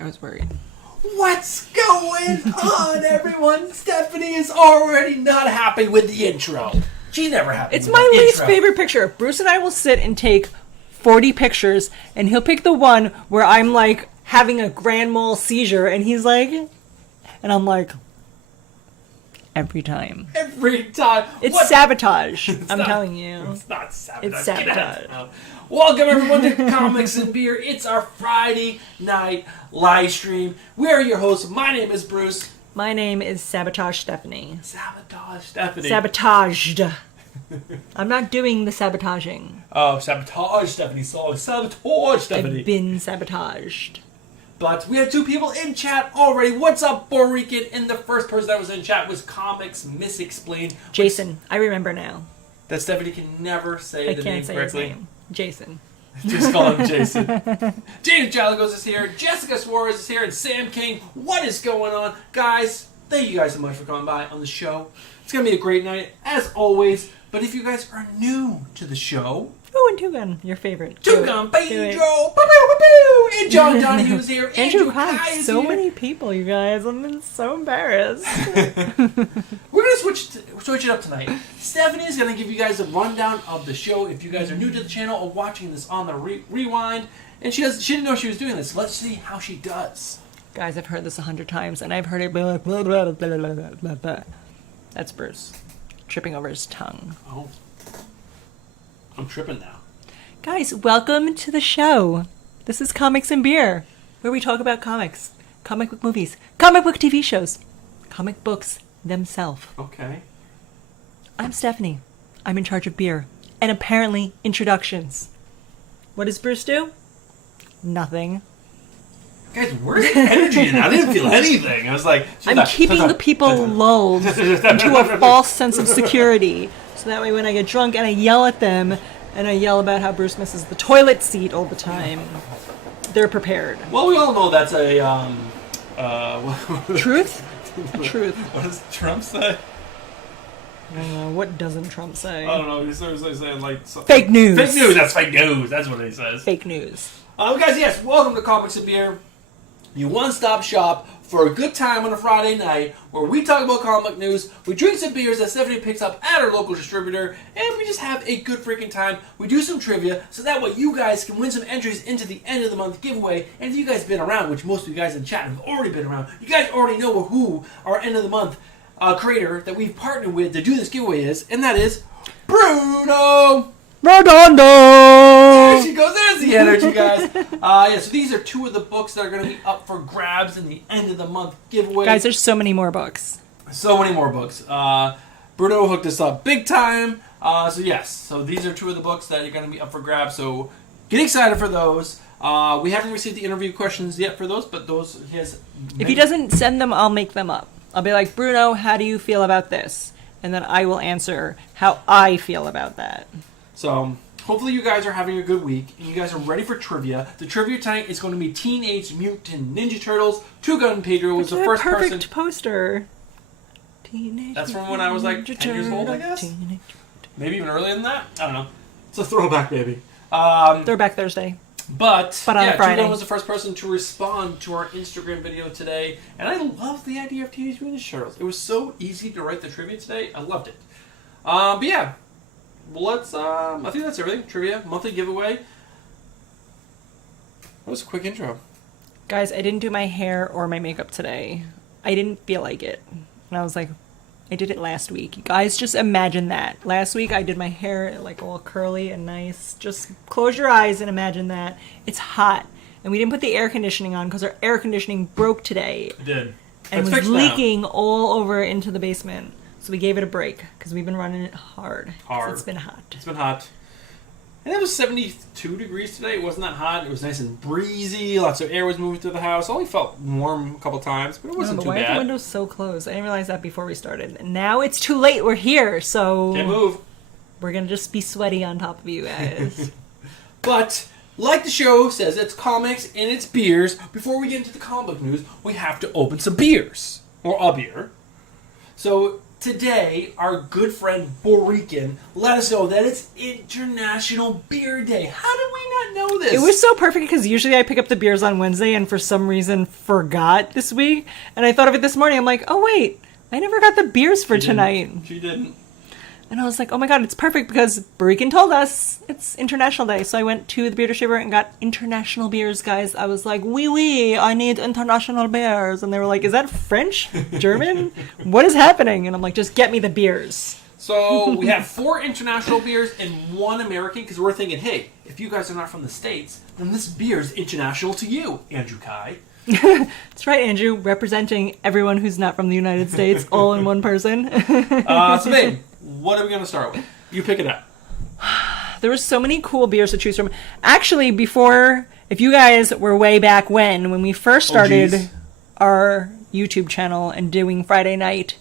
I was worried. What's going on, everyone? Stephanie is already not happy with the intro. She's never happy It's with my the least intro. favorite picture. Bruce and I will sit and take 40 pictures, and he'll pick the one where I'm like having a grand mal seizure, and he's like, and I'm like, every time. Every time. It's sabotage. I'm telling you. It's not sabotage. It's sabotage. Welcome, everyone, to Comics and Beer. It's our Friday night live stream. We are your hosts. My name is Bruce. My name is Sabotage Stephanie. Sabotage Stephanie. Sabotaged. I'm not doing the sabotaging. Oh, Sabotage Stephanie. So, Sabotage Stephanie. I've been sabotaged. But we have two people in chat already. What's up, Puerto Rican? And the first person that was in chat was Comics Misexplained. Jason. I remember now. That Stephanie can never say the name correctly. His name. Jason. Just call him Jason. James Jalagos is here. Jessica Suarez is here. And Sam King. What is going on? Guys, thank you guys so much for coming by on the show. It's going to be a great night, as always. But if you guys are new to the show... Oh, and Two Gun, your favorite. Two Gun, Pedro, and John Donahue is here. Andrew Kai Cox, is so here. many people, you guys. I'm so embarrassed. We're going to switch it up tonight. Stephanie is going to give you guys a rundown of the show if you guys are new to the channel or watching this on the rewind. And she didn't know she was doing this. Let's see how she does. Guys, I've heard this 100 times, and I've heard it blah, blah, blah, blah, blah, blah, blah. That's Bruce. Tripping over his tongue. Oh. I'm tripping now. Guys, welcome to the show. This is Comics and Beer, where we talk about comics, comic book movies, comic book TV shows, comic books themselves. Okay. I'm Stephanie. I'm in charge of beer, and apparently introductions. What does Bruce do? Nothing. Guys, where's the energy in that? I didn't feel anything. I was like... I'm keeping the people lulled into a false sense of security. So that way when I get drunk and I yell at them, and I yell about how Bruce misses the toilet seat all the time, they're prepared. Well, we all know that's a, Truth? Truth. What does Trump say? I don't know. What doesn't Trump say? I don't know. He's saying, like... Fake news. Fake news. That's fake news. That's what he says. Fake news. Guys, yes, welcome to Comics and Beer. Your one-stop shop for a good time on a Friday night where we talk about comic news, we drink some beers that Stephanie picks up at our local distributor, and we just have a good freaking time. We do some trivia, so that way you guys can win some entries into the end of the month giveaway. And if you guys have been around, which most of you guys in chat have already been around, you guys already know who our end of the month creator that we've partnered with to do this giveaway is, and that is Bruno Redondo! There she goes. There's the energy, guys. So these are two of the books that are going to be up for grabs in the end of the month giveaway. Guys, there's so many more books. So many more books. Bruno hooked us up big time. So these are two of the books that are going to be up for grabs. So get excited for those. We haven't received the interview questions yet for those, but those he has. If he doesn't send them, I'll make them up. I'll be like, Bruno, how do you feel about this? And then I will answer how I feel about that. So, hopefully you guys are having a good week, and you guys are ready for trivia. The trivia tonight is going to be Teenage Mutant Ninja Turtles. Two Gun Pedro was the first person... perfect poster. That's from when I was like 10 years old, I guess? Maybe even earlier than that? I don't know. It's a throwback, baby. Throwback Thursday. But on a Friday. Two Gun was the first person to respond to our Instagram video today, and I love the idea of Teenage Mutant Ninja Turtles. It was so easy to write the trivia today. I loved it. But yeah. Well, let's, I think that's everything. Trivia, monthly giveaway. That was a quick intro. Guys, I didn't do my hair or my makeup today. I didn't feel like it. And I was like, I did it last week. You guys, just imagine that. Last week, I did my hair, like, all curly and nice. Just close your eyes and imagine that. It's hot. And we didn't put the air conditioning on because our air conditioning broke today. It did. And was leaking all over into the basement. So we gave it a break because we've been running it hard. It's been hot. It's been hot. And it was 72 degrees today. It wasn't that hot. It was nice and breezy. Lots of air was moving through the house. It only felt warm a couple times, but it wasn't too why bad. are the windows so closed? I didn't realize that before we started. And now it's too late. We're here, so... Can't move. We're going to just be sweaty on top of you guys. But, like the show says, it's comics and it's beers. Before we get into the comic book news, we have to open some beers. Or a beer. So... today, our good friend Borican let us know that it's International Beer Day. How did we not know this? It was so perfect because usually I pick up the beers on Wednesday and for some reason forgot this week. And I thought of it this morning. I'm like, oh, wait, I never got the beers for tonight. She didn't. And I was like, oh my god, it's perfect because Barikin told us it's International Day. So I went to the beer distributor and got international beers, guys. I was like, oui, I need international beers. And they were like, is that French? German? What is happening? And I'm like, just get me the beers. So we have 4 international beers and 1 American because we're thinking, hey, if you guys are not from the States, then this beer is international to you, Andrew Kai. That's right, Andrew, representing everyone who's not from the United States, all in one person. So, babe, what are we going to start with? You pick it up. There were so many cool beers to choose from. Actually, before, if you guys were way back when we first started our YouTube channel and doing Friday night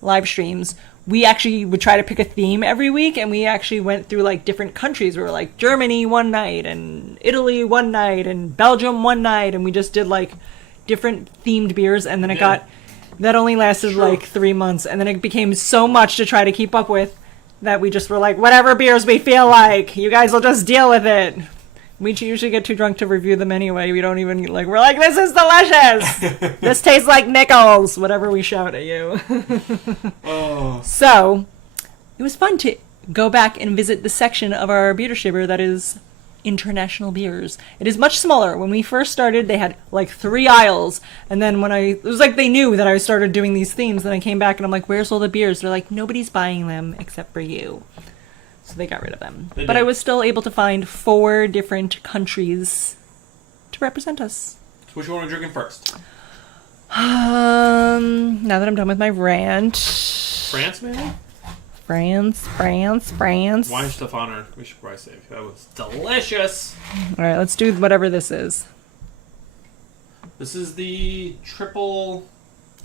live streams, we actually would try to pick a theme every week, and we actually went through like different countries. We were like Germany one night, and Italy one night, and Belgium one night, and we just did like different themed beers, and then it got... That only lasted like 3 months, and then it became so much to try to keep up with that we just were like, whatever beers we feel like, you guys will just deal with it. We usually get too drunk to review them anyway. We don't even, like, we're like, this is delicious! This tastes like nickels! Whatever we shout at you. So, it was fun to go back and visit the section of our beer distributor that is international beers. It is much smaller. When we first started, they had like 3 aisles, and then it was like they knew that I started doing these themes. Then I came back and I'm like, where's all the beers? They're like, nobody's buying them except for you. So they got rid of them. But I was still able to find 4 different countries to represent us. So which one are we drinking first? Now that I'm done with my rant. France, maybe? France. Wine Stefaner, we should probably save. That was delicious. All right, let's do whatever this is. This is the triple...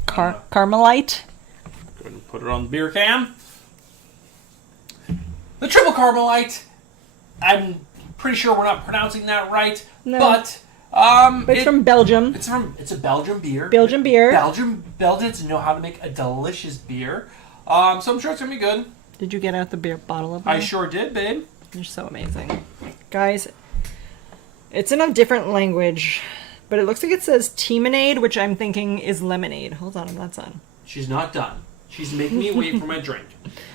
Carmelite. Go ahead and put it on the beer can. The triple Carmelite. I'm pretty sure we're not pronouncing that right. No. But it's from Belgium. It's a Belgian beer. Belgian beer. Belgians know how to make a delicious beer. So I'm sure it's gonna be good. Did you get out the beer bottle of them? I sure did, babe. You're so amazing. Guys, it's in a different language, but it looks like it says Teamonade, which I'm thinking is lemonade. Hold on, I'm not done. She's not done. She's making me wait for my drink.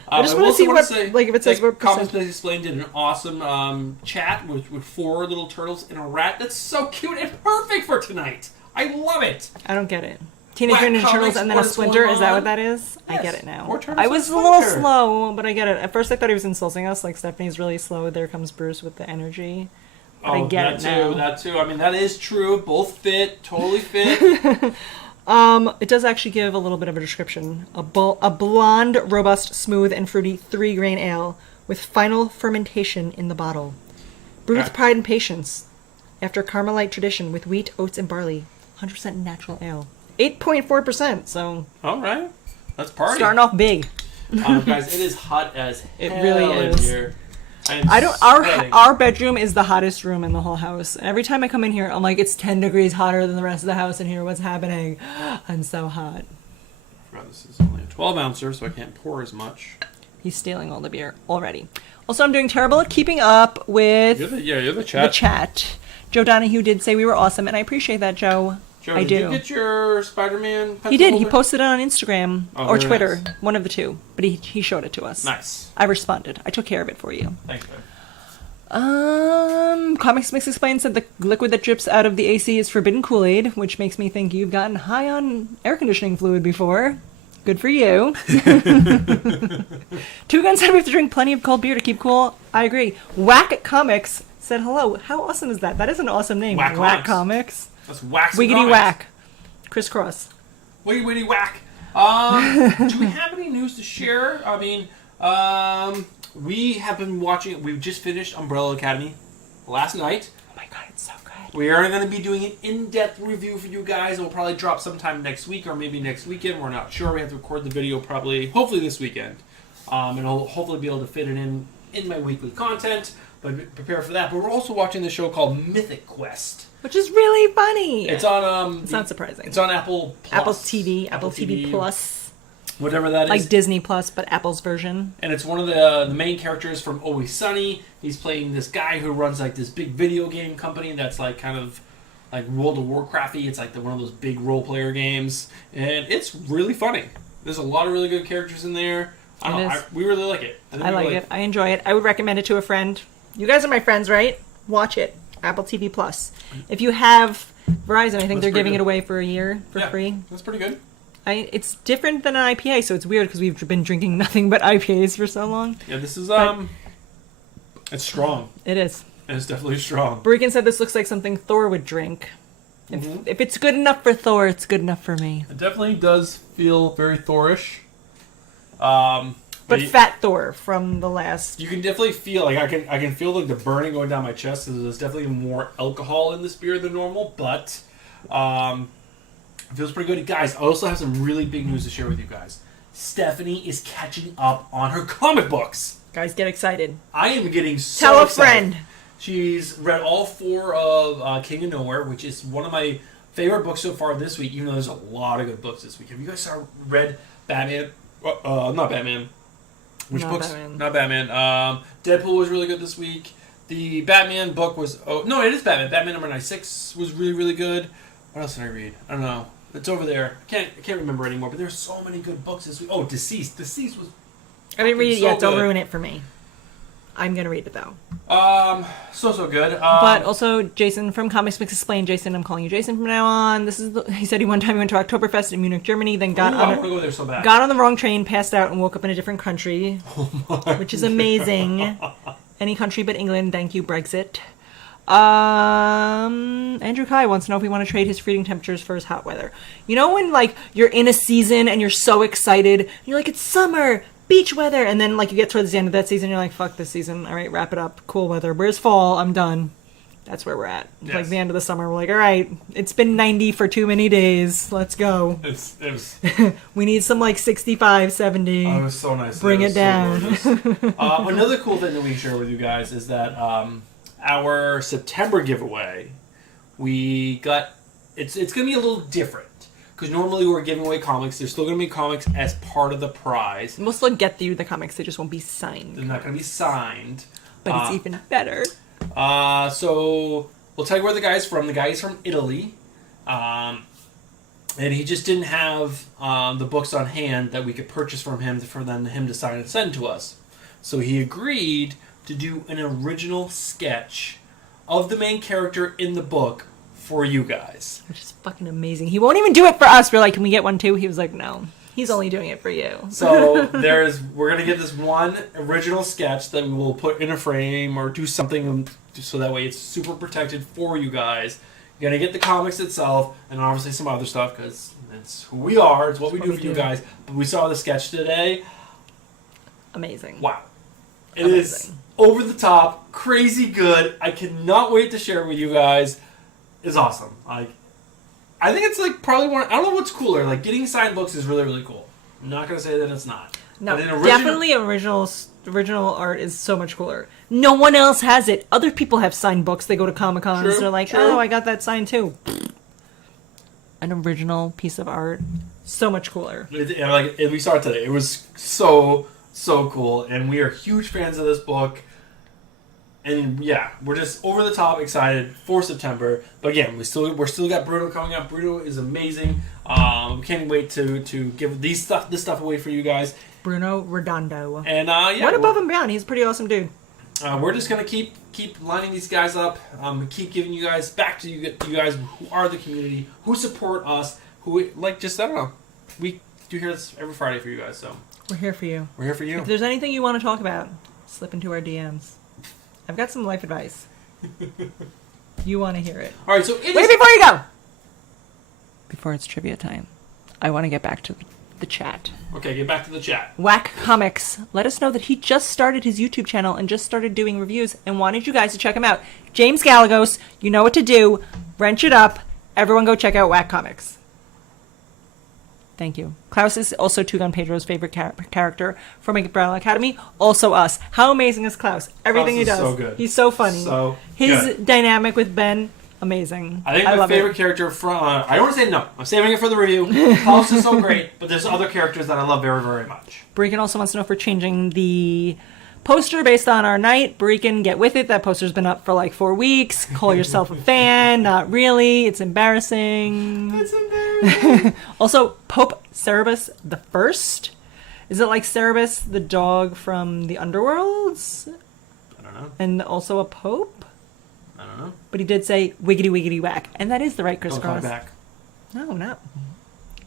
I just want to see what, like, if it says what Common Space Explained did an awesome chat with 4 little turtles and a rat. That's so cute and perfect for tonight. I love it. I don't get it. Teenage Mutant Ninja Turtles and then a splinter. Is that what that is? Yes. I get it now. I was a little slow, but I get it. At first I thought he was insulting us, like Stephanie's really slow. There comes Bruce with the energy. But I get it now. That too. I mean, that is true. Both fit. Totally fit. It does actually give a little bit of a description. A blonde, robust, smooth, and fruity 3-grain ale with final fermentation in the bottle. Brewed with pride and patience. After Carmelite tradition with wheat, oats, and barley. 100% natural ale. 8.4%, so... All right. Let's party. Starting off big. Guys, it is hot as hell it really is. In here. Our bedroom is the hottest room in the whole house. And every time I come in here, I'm like, it's 10 degrees hotter than the rest of the house in here. What's happening? I'm so hot. I forgot this is only a 12-ouncer, so I can't pour as much. He's stealing all the beer already. Also, I'm doing terrible at keeping up with you're the chat. The chat. Joe Donahue did say we were awesome, and I appreciate that, Joe. Joe, I do. Did you get your Spider-Man pencil He did. holder? He posted it on Instagram or Twitter. Nice. One of the two. But he showed it to us. Nice. I responded. I took care of it for you. Thanks, babe. Comics Mix Explained said the liquid that drips out of the AC is forbidden Kool-Aid, which makes me think you've gotten high on air conditioning fluid before. Good for you. Two Guns said we have to drink plenty of cold beer to keep cool. I agree. Whack Comics said hello. How awesome is that? That is an awesome name. Whack Comics. That's Wax Wiggity Comics. whack. Crisscross. Wiggity whack. Do we have any news to share? I mean, we have been watching, we've just finished Umbrella Academy last night. Oh my god, it's so good. We are going to be doing an in-depth review for you guys. It will probably drop sometime next week or maybe next weekend. We're not sure. We have to record the video hopefully this weekend. And I'll hopefully be able to fit it in my weekly content. But prepare for that. But we're also watching this show called Mythic Quest. Which is really funny. It's on... it's not surprising. It's on Apple Plus. Apple TV Plus. whatever that is. Like Disney Plus, but Apple's version. And it's one of the main characters from Always Sunny. He's playing this guy who runs like this big video game company that's like kind of like World of Warcrafty. It's like one of those big role player games, and it's really funny. There's a lot of really good characters in there. We really like it. I like it. I enjoy it. I would recommend it to a friend. You guys are my friends, right? Watch it. Apple TV Plus. If you have Verizon, I think they're giving it away for a year for free. That's pretty good. It's different than an IPA, so it's weird because we've been drinking nothing but IPAs for so long. Yeah, this is it's strong. It is. It's definitely strong. Bregan said this looks like something Thor would drink. If it's good enough for Thor, it's good enough for me. It definitely does feel very Thorish. But Fat Thor from the last. You can definitely feel like I can feel like the burning going down my chest. There's definitely more alcohol in this beer than normal, but it feels pretty good. Guys, I also have some really big news to share with you guys. Stephanie is catching up on her comic books. Guys, get excited. I am getting so Tell a excited. friend. She's read all 4 of King of Nowhere, which is one of my favorite books so far this week, even though there's a lot of good books this week. Have you guys read Batman? Not Batman. Which books? Batman. Not Batman. Deadpool was really good this week. The Batman book was... Oh, no, it is Batman. Batman number 96 was really, really good. What else did I read? I don't know. It's over there. I can't remember anymore, but there's so many good books this week. Oh, Deceased. Deceased was... I didn't read it so yet. Don't good. ruin it for me. I'm going to read it, though. So good. But also, Jason from Comics Mix Explained. Jason, I'm calling you Jason from now on. He said one time he went to Oktoberfest in Munich, Germany, then I want to go there so bad. got on the wrong train, passed out, and woke up in a different country, which is amazing. Any country but England. Thank you, Brexit. Andrew Kai wants to know if we want to trade his freezing temperatures for his hot weather. You know when, like, you're in a season and you're so excited, and you're like, it's summer, beach weather, and then, like, you get towards the end of that season, you're like, fuck this season, all right, wrap it up, cool weather, where's fall, I'm done. That's where we're at. It's like the end of the summer, we're like, all right, it's been 90 for too many days, let's go. It was We need some, like, 65, 70. Oh, it was so nice. Bring it down. Another cool thing that we share with you guys is that our September giveaway, we got... It's going to be a little different. Because normally we're giving away comics. There's still going to be comics as part of the prize. We'll still get through the comics. They just won't be signed. They're not going to be signed. But it's even better. So we'll tell you where the guy's from. The guy is from Italy. And he just didn't have the books on hand that we could purchase from him for him to sign and send to us. So he agreed to do an original sketch of the main character in the book for you guys. Which is fucking amazing. He won't even do it for us. We're like, can we get one too? He was like, no. He's only doing it for you. So we're going to get this one original sketch that we will put in a frame or do something so that way it's super protected for you guys. You're going to get the comics itself and obviously some other stuff because it's who we are. It's what we do for you guys. But we saw the sketch today. Amazing. Wow. It is over the top, crazy good. I cannot wait to share it with you guys. It's awesome. Like, I think it's like probably one. I don't know what's cooler. Like getting signed books is really, really cool. I'm not gonna say that it's not. No, definitely original art is so much cooler. No one else has it. Other people have signed books. They go to Comic Cons. They're like, oh, I got that signed too. An original piece of art, so much cooler. Like we saw it today. It was so cool, and we are huge fans of this book. And yeah, we're just over the top excited for September. But again, we're still got Bruno coming up. Bruno is amazing. We can't wait to give this stuff away for you guys. Bruno Redondo. And what above and beyond? He's a pretty awesome dude. We're just gonna keep lining these guys up. Keep giving you guys back to you guys who are the community, who support us, who like just I don't know. We do hear this every Friday for you guys. So we're here for you. We're here for you. If there's anything you want to talk about, slip into our DMs. I've got some life advice. You want to hear it. All right, so wait before you go. Before it's trivia time, I want to get back to the chat. Okay, get back to the chat. Whack Comics let us know that he just started his YouTube channel and just started doing reviews and wanted you guys to check him out. James Galagos, you know what to do. Wrench it up. Everyone go check out Whack Comics. Thank you. Klaus is also Two Gun Pedro's favorite character from Umbrella Academy. Also us. How amazing is Klaus? Everything he does. So good. He's so funny. So his good. dynamic with Ben, amazing. I think my favorite character from... I don't want to say no. I'm saving it for the review. House is so great, but there's other characters that I love very, very much. Breakin also wants to know if we're changing the poster based on our night. Breakin, get with it. That poster's been up for like 4 weeks. Call yourself a fan. Not really. It's embarrassing. It's embarrassing. Also, Pope Cerebus the First. Is it like Cerebus, the dog from the Underworlds? I don't know. And also a pope? I don't know. But he did say wiggity wiggity whack. And that is the right Don't crisscross. talk back. No.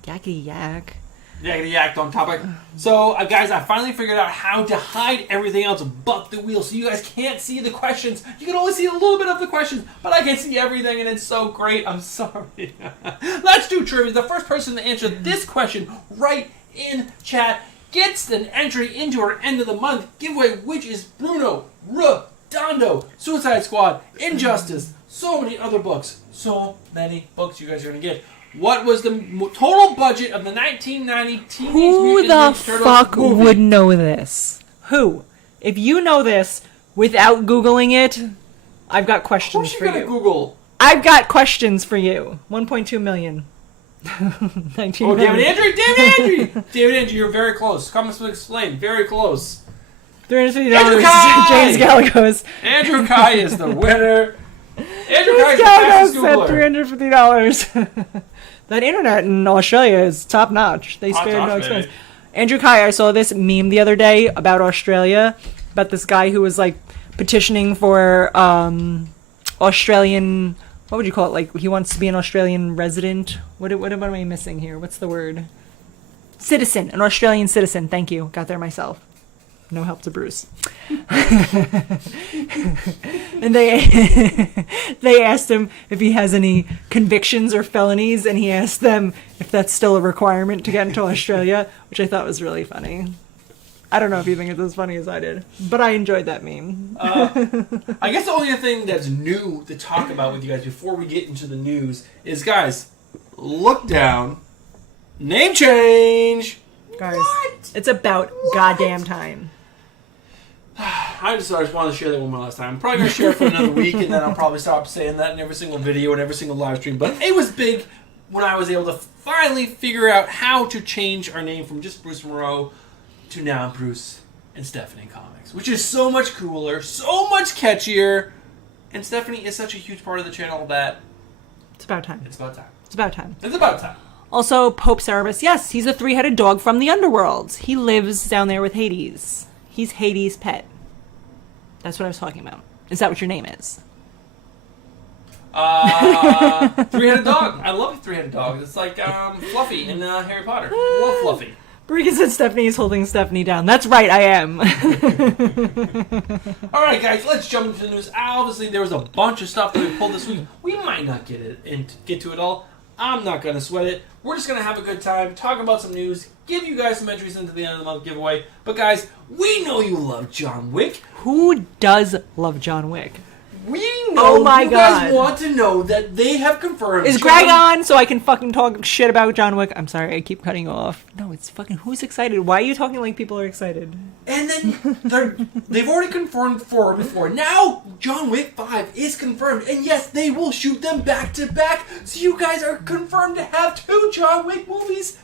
Yakety yak. Yakety yak, don't topic. So, guys, I finally figured out how to hide everything else but the wheel, so you guys can't see the questions. You can only see a little bit of the questions, but I can see everything, and it's so great. I'm sorry. Let's do trivia. The first person to answer this question right in chat gets an entry into our end of the month giveaway, which is Bruno Redondo, Suicide Squad, Injustice, so many other books. So many books you guys are going to get. What was the total budget of the 1990 Teenage Who Mutant the Ninja Turtles fuck movie? would know this? Who? If you know this without Googling it, I've got questions Who's she for gonna you. Google? I've got questions for you. 1.2 million. 19 Oh, David million. Andrew! David Andrew! David Andrew, you're very close. Comments will explain. Very close. $350. Andrew Kai! James Gallegos. Andrew Kai is the winner. Andrew Kai is James the fastest Gallegos said Googler. $350. That internet in Australia is top notch. They spared no Top-notch, expense. baby. Andrew Kai, I saw this meme the other day about Australia, about this guy who was like petitioning for Australian. What would you call it? Like he wants to be an Australian resident. What am I missing here? What's the word? Citizen, an Australian citizen. Thank you. Got there myself. No help to Bruce. And they asked him if he has any convictions or felonies, and he asked them if that's still a requirement to get into Australia, which I thought was really funny. I don't know if you think it's as funny as I did, but I enjoyed that meme. I guess the only thing that's new to talk about with you guys before we get into the news is, guys, look down. Name change! Guys, What? it's about goddamn time. I just wanted to share that one more last time. I'm probably going to share it for another week, and then I'll probably stop saying that in every single video and every single live stream. But it was big when I was able to finally figure out how to change our name from just Bruce Moreau to now Bruce and Stephanie Comics, which is so much cooler, so much catchier, and Stephanie is such a huge part of the channel that It's about time. it's about time. It's about time. It's about time. Also, Pope Cerebus, yes, he's a 3-headed dog from the underworld. He lives down there with Hades. He's Hades' pet. That's what I was talking about. Is that what your name is? Three-headed dog. I love three-headed dogs. It's like Fluffy in Harry Potter. Love Fluffy. Brika said Stephanie's holding Stephanie down. That's right, I am. Alright guys, let's jump into the news. Obviously there was a bunch of stuff that we pulled this week. We might not get to it all. I'm not going to sweat it. We're just going to have a good time, talk about some news, give you guys some entries into the end of the month giveaway. But guys, we know you love John Wick. Who does love John Wick? We know Oh my you guys God. want to know that they have confirmed. Is Greg on so I can fucking talk shit about John Wick? I'm sorry, I keep cutting you off. No, it's fucking, who's excited? Why are you talking like people are excited? And then they've already confirmed 4 before. Now John Wick 5 is confirmed. And yes, they will shoot them back to back. So you guys are confirmed to have 2 John Wick movies.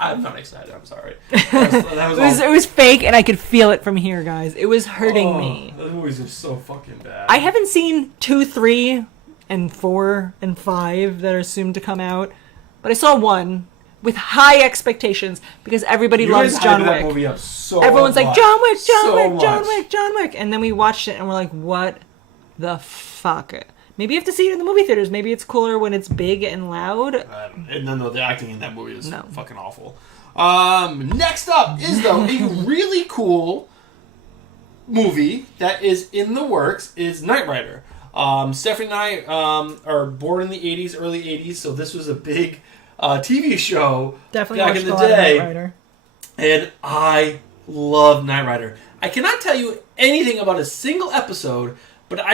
I'm not excited, I'm sorry. It was fake and I could feel it from here, guys. It was hurting me. The movies are so fucking bad. I haven't seen 2, 3, and 4, and 5 that are soon to come out. But I saw 1 with high expectations because everybody You loves guys John hyped that Wick. movie up so Everyone's like, much. John Wick, John So Wick, John much. Wick, John Wick. And then we watched it and we're like, what the fuck? Maybe you have to see it in the movie theaters. Maybe it's cooler when it's big and loud. And then the acting in that movie is No. fucking awful. Next up is, though, a really cool movie that is in the works is Knight Rider. Stephanie and I are born in the 80s, early 80s, so this was a big TV show Definitely back watched in the a lot of day. Knight Rider. And I love Knight Rider. I cannot tell you anything about a single episode, but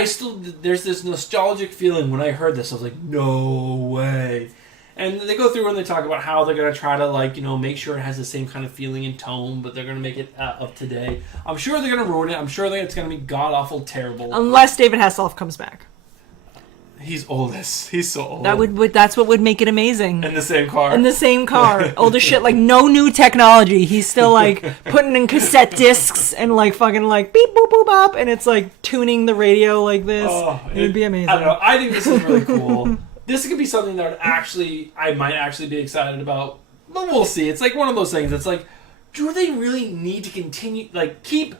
there's this nostalgic feeling when I heard this. I was like, no way. And they go through and they talk about how they're going to try to, make sure it has the same kind of feeling and tone, but they're going to make it up to date. I'm sure they're going to ruin it. I'm sure that it's going to be god-awful terrible. Unless David Hasselhoff comes back. He's oldest. He's so old. That's what would make it amazing. In the same car. In the same car. Old as shit. Like, no new technology. He's still, like, putting in cassette discs and, like, fucking, like, beep, boop, boop, bop. And it's, like, tuning the radio like this. Oh, it would be amazing. I don't know. I think this is really cool. This could be something that I might actually be excited about. But we'll see. It's, like, one of those things. It's, like, do they really need to continue, like, keep...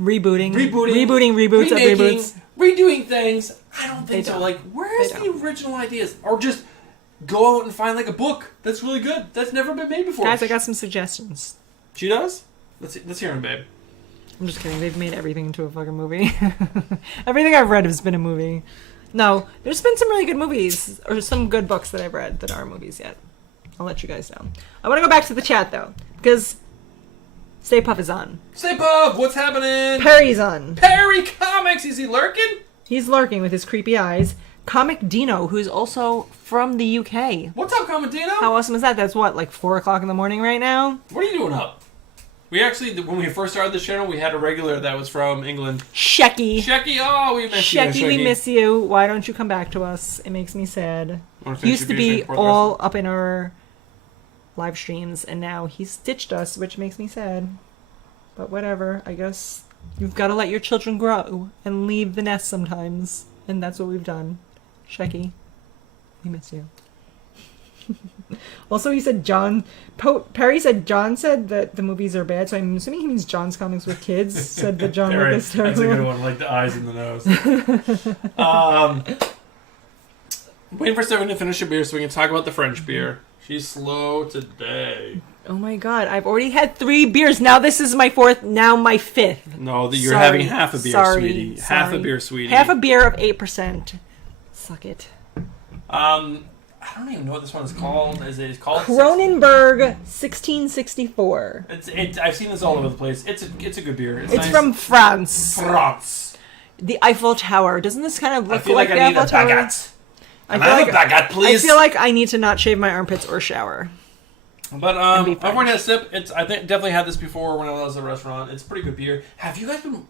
Rebooting, reboots, remaking, redoing things. I don't think so. Like, where's the original ideas? Or just go out and find like a book that's really good that's never been made before. Guys, I got some suggestions. She does? Let's hear them, babe. I'm just kidding. They've made everything into a fucking movie. Everything I've read has been a movie. No, there's been some really good movies or some good books that I've read that aren't movies yet. I'll let you guys know. I want to go back to the chat though, because Stay Puft is on. Stay Puft, what's happening? Perry's on. Perry Comics, is he lurking? He's lurking with his creepy eyes. Comic Dino, who's also from the UK. What's up, Comic Dino? How awesome is that? That's what, like 4 o'clock in the morning right now? What are you doing up? We actually, when we first started this channel, we had a regular that was from England. Shecky. Shecky, oh, we miss you. Shecky, we miss you. Why don't you come back to us? It makes me sad. He used to be all up in our live streams, and now he's ditched us, which makes me sad. But whatever, I guess you've got to let your children grow and leave the nest sometimes. And that's what we've done. Shecky, we miss you. Also, he said Perry said John said that the movies are bad, so I'm assuming he means John's Comics with Kids said that John was terrible. That's a good one, like the eyes and the nose. Waiting for Stephanie to finish her beer so we can talk about the French beer. She's slow today. Oh my god, I've already had 3 beers. Now this is my 4th, now my 5th. No, you're having half a beer, sweetie. Half a beer, sweetie. Half a beer of 8%. Suck it. I don't even know what this one is called. Is it called Kronenberg 1664. I've seen this all over the place. It's a good beer. It's nice. From France. France. The Eiffel Tower. Doesn't this kind of look like the I need Eiffel Tower? Baguette. I feel like baguette, please. I feel like I need to not shave my armpits or shower. But everyone had a sip. I think definitely had this before when I was at a restaurant. It's a pretty good beer. Have you guys been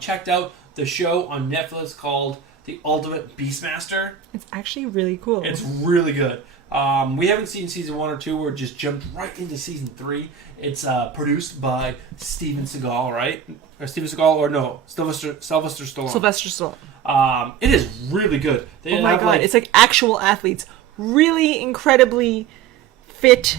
checked out the show on Netflix called The Ultimate Beastmaster? It's actually really cool. It's really good. We haven't seen season 1 or 2. We're just jumped right into season 3. It's produced by Steven Seagal, right? Or Steven Seagal, or no, Sylvester Stallone. Sylvester Stallone. It is really good. Oh my god, it's like actual athletes. Really incredibly fit,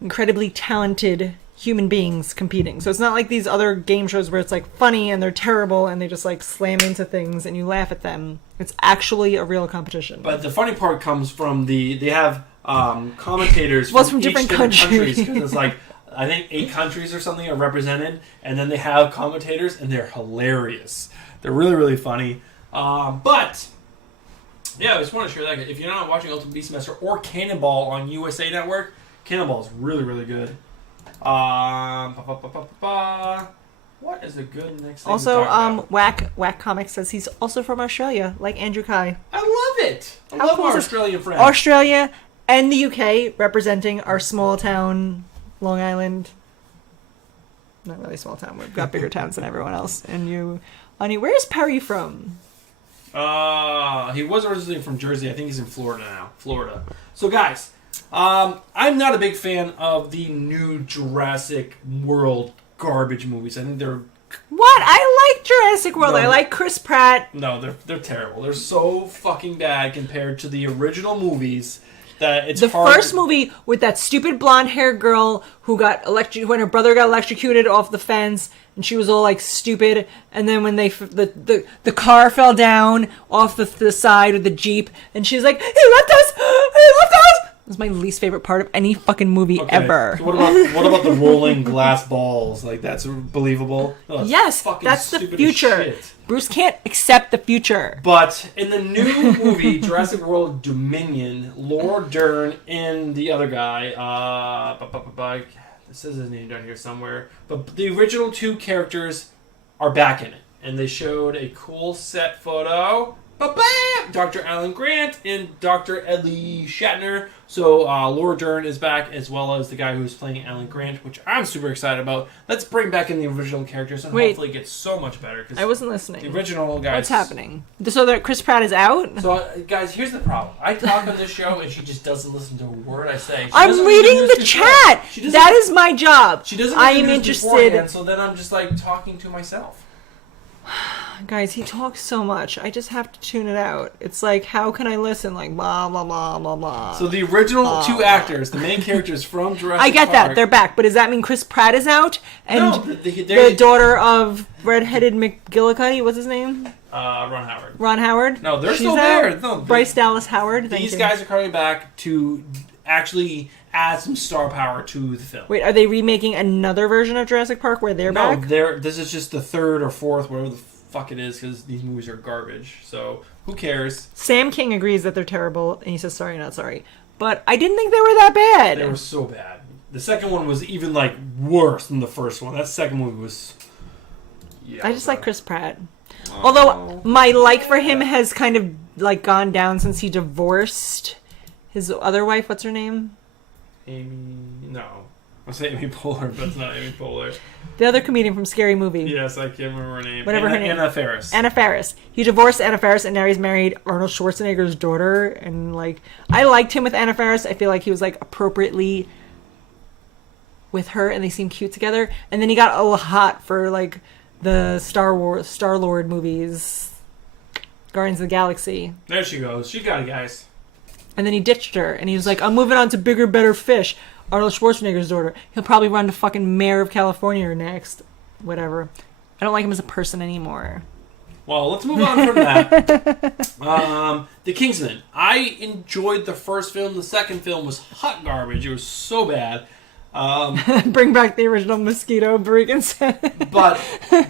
incredibly talented human beings competing. So it's not like these other game shows where it's like funny and they're terrible and they just like slam into things and you laugh at them. It's actually a real competition. But the funny part comes from they have commentators from different countries. Because it's like, I think 8 countries or something are represented, and then they have commentators, and they're hilarious. They're really, really funny. But yeah, I just want to share that. If you're not watching Ultimate Beastmaster or Cannonball on USA Network, Cannonball is really, really good. What is a good next thing also, Whack Comics says he's also from Australia, like Andrew Kai. I love it. I love our Australian friends. Australia and the UK representing our small town, Long Island. Not really small town. We've got bigger towns than everyone else. And you, honey, where is Perry from? He was originally from Jersey. I think he's in Florida now. Florida. So, guys, I'm not a big fan of the new Jurassic World garbage movies. I think they're... What? I like Jurassic World. No, I like Chris Pratt. No, they're terrible. They're so fucking bad compared to the original movies that it's the hard first movie with that stupid blonde-haired girl who got when her brother got electrocuted off the fence, and she was all like stupid. And then when the car fell down off the side of the Jeep, and she's like, "He left us! He left us!" It was my least favorite part of any fucking movie ever. So what about the rolling glass balls? Like, that's believable? Oh, yes, that's the future. Shit. Bruce can't accept the future. But in the new movie, Jurassic World Dominion, Laura Dern and the other guy, this says his name down here somewhere, but the original 2 characters are back in it. And they showed a cool set photo. Ba-bam! Dr. Alan Grant and Dr. Edley Shatner. So Laura Dern is back, as well as the guy who's playing Alan Grant, which I'm super excited about. Let's bring back in the original characters and hopefully get so much better. I wasn't listening. The original guys. What's happening? So that Chris Pratt is out? So, guys, here's the problem. I talk on this show, and she just doesn't listen to a word I say. I'm reading the chat. That is my job. She doesn't. I am interested. So then I'm just like talking to myself. Guys, he talks so much. I just have to tune it out. It's like, how can I listen? Like, blah, blah, blah, blah, blah. So the original two actors, the main characters from Jurassic Park. I get that. They're back. But does that mean Chris Pratt is out? And no, the daughter of redheaded McGillicuddy, what's his name? Ron Howard. Ron Howard? No, they're still there. No, Bryce Dallas Howard? These guys are coming back to actually add some star power to the film. Wait, are they remaking another version of Jurassic Park where they're back? No, this is just the third or fourth, whatever the fuck it is, because these movies are garbage. So who cares? Sam King agrees that they're terrible, and he says sorry, not sorry. But I didn't think they were that bad. They were so bad. The second one was even like worse than the first one. That second movie was. Yeah, I just like Chris Pratt. Although my like for him has kind of like gone down since he divorced his other wife. What's her name? Amy. No. I say Amy Poehler, but it's not Amy Poehler. The other comedian from Scary Movie. Yes, I can't remember her name. Whatever her name. Anna Faris. Anna Faris. He divorced Anna Faris, and now he's married Arnold Schwarzenegger's daughter. And like, I liked him with Anna Faris. I feel like he was like appropriately with her, and they seemed cute together. And then he got a little hot for like the Star-Lord movies, Guardians of the Galaxy. There she goes. She got it, guys. And then he ditched her, and he was like, I'm moving on to bigger, better fish. Arnold Schwarzenegger's daughter. He'll probably run to fucking mayor of California next. Whatever. I don't like him as a person anymore. Well, let's move on from that. The Kingsman. I enjoyed the first film. The second film was hot garbage. It was so bad. Bring back the original mosquito, Bregan said. But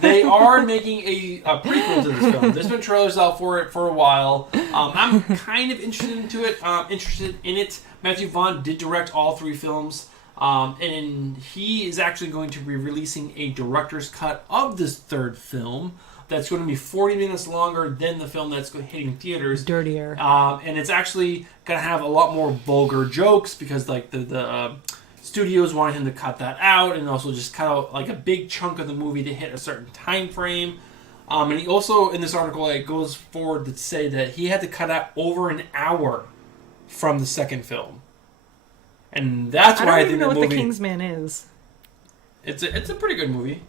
they are making a prequel to this film. There's been trailers out for it for a while. I'm kind of interested in it. Matthew Vaughn did direct all three films. And he is actually going to be releasing a director's cut of this third film that's going to be 40 minutes longer than the film that's hitting theaters. Dirtier. And it's actually going to have a lot more vulgar jokes because like the studios wanted him to cut that out and also just cut out like a big chunk of the movie to hit a certain time frame. And he also, in this article, goes forward to say that he had to cut out over an hour from the second film. And that's why I think know the what movie... the Kingsman is. It's a pretty good movie.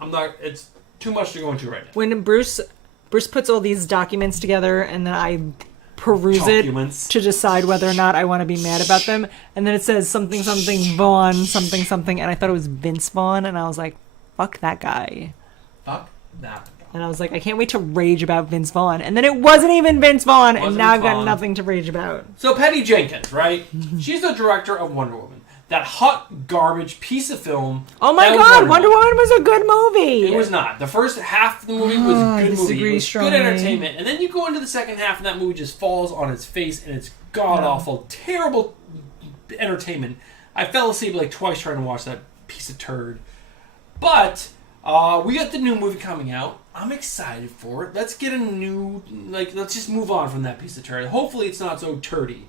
It's too much to go into right now. When Bruce puts all these documents together and then I peruse it to decide whether or not I want to be mad about them, and then it says something Vaughn something, and I thought it was Vince Vaughn, and I was like, fuck that guy. Fuck that. And I was like, I can't wait to rage about Vince Vaughn. And then it wasn't even Vince Vaughn, and now I've got nothing to rage about. So Patty Jenkins, right? She's the director of Wonder Woman. That hot garbage piece of film. Oh my god, Wonder Woman was a good movie. It was not. The first half of the movie was a good movie. It was strongly. good entertainment. And then you go into the second half and that movie just falls on its face and it's god-awful, terrible entertainment. I fell asleep like twice trying to watch that piece of turd. But we got the new movie coming out. I'm excited for it. Let's get a new, let's just move on from that piece of turd. Hopefully it's not so turdy.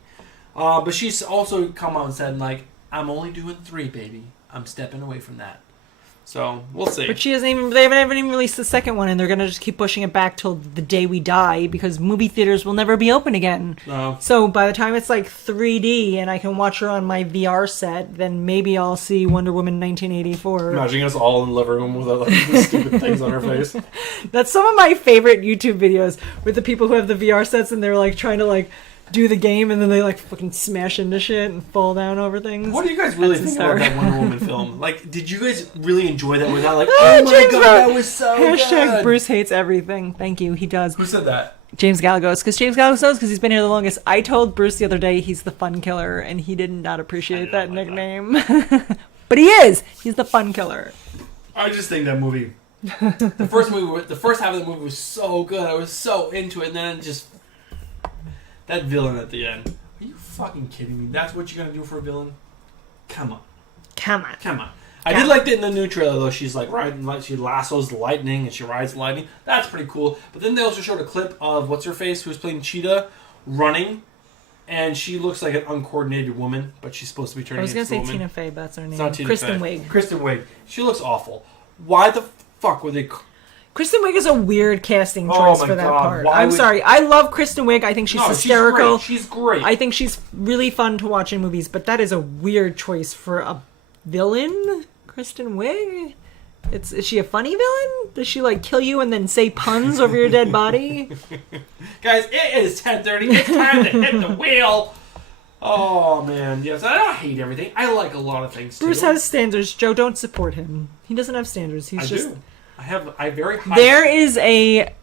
But she's also come out and said, I'm only doing 3, baby. I'm stepping away from that. So, we'll see. But they haven't even released the second one, and they're going to just keep pushing it back till the day we die, because movie theaters will never be open again. No. So by the time it's 3D, and I can watch her on my VR set, then maybe I'll see Wonder Woman 1984. Imagine us all in the living room with the stupid things on our face. That's some of my favorite YouTube videos, with the people who have the VR sets, and they're trying to do the game, and then they fucking smash into shit and fall down over things. What do you guys really think about that Wonder Woman film? Did you guys really enjoy that? Without oh my god, that was so Hashtag good. Bruce hates everything. Thank you, he does. Who said that? James Galagos, because James Galagos knows, because he's been here the longest. I told Bruce the other day he's the fun killer, and he did not appreciate that nickname. But he is. He's the fun killer. I just think that movie, the first half of the movie was so good. I was so into it, and then just that villain at the end. Are you fucking kidding me? That's what you're gonna do for a villain? Come on. I did like that in the new trailer, though. She's like riding, she lassos the lightning and she rides the lightning. That's pretty cool. But then they also showed a clip of what's her face, who's playing Cheetah, running, and she looks like an uncoordinated woman, but she's supposed to be turning into a woman. I was gonna say Tina Fey, but that's her name. It's not Tina Kristen Fey. Wiig. Kristen Wiig. She looks awful. Why the fuck were they? Kristen Wiig is a weird casting choice for that part. Why I'm sorry. I love Kristen Wiig. I think she's hysterical. She's great. I think she's really fun to watch in movies, but that is a weird choice for a villain. Kristen Wiig? Is she a funny villain? Does she like kill you and then say puns over your dead body? Guys, it is 10:30. It's time to hit the wheel. Oh man, yes. I don't hate everything. I like a lot of things too. Bruce has standards. Joe, don't support him. He doesn't have standards. He's just. Do. I very high. There is a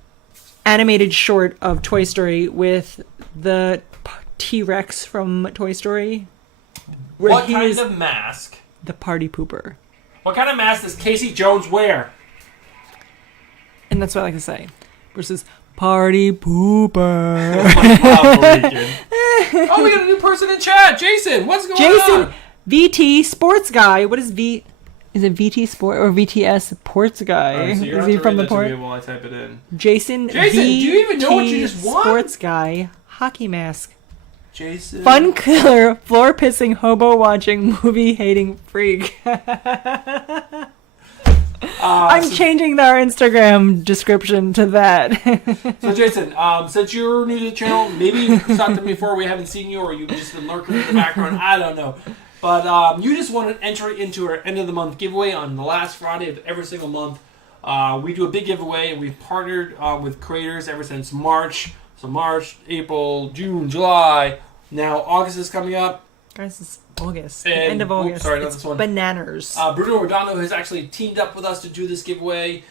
animated short of Toy Story with the T-Rex from Toy Story. What kind of mask? The party pooper. What kind of mask does Casey Jones wear? And that's what I like to say. Versus party pooper. Oh, we got a new person in chat. Jason, what's going on? Jason, VT Sports Guy. What is V? Is it VT Sport or VTS Sports Guy? Right, so is he from the port? while I type it in. Jason, do you even know what you just won? Sports Guy. Hockey mask. Jason. Fun killer, floor pissing, hobo watching, movie hating freak. I'm changing our Instagram description to that. So Jason, since you're new to the channel, maybe you talked to me before we haven't seen you, or you've just been lurking in the background. I don't know. But you just won an entry into our end of the month giveaway on the last Friday of every single month. We do a big giveaway, and we've partnered with creators ever since March. So March, April, June, July. Now August is coming up. Guys, it's August. And, the end of August. Sorry, not it's this one. Bananas. Bruno Rodano has actually teamed up with us to do this giveaway.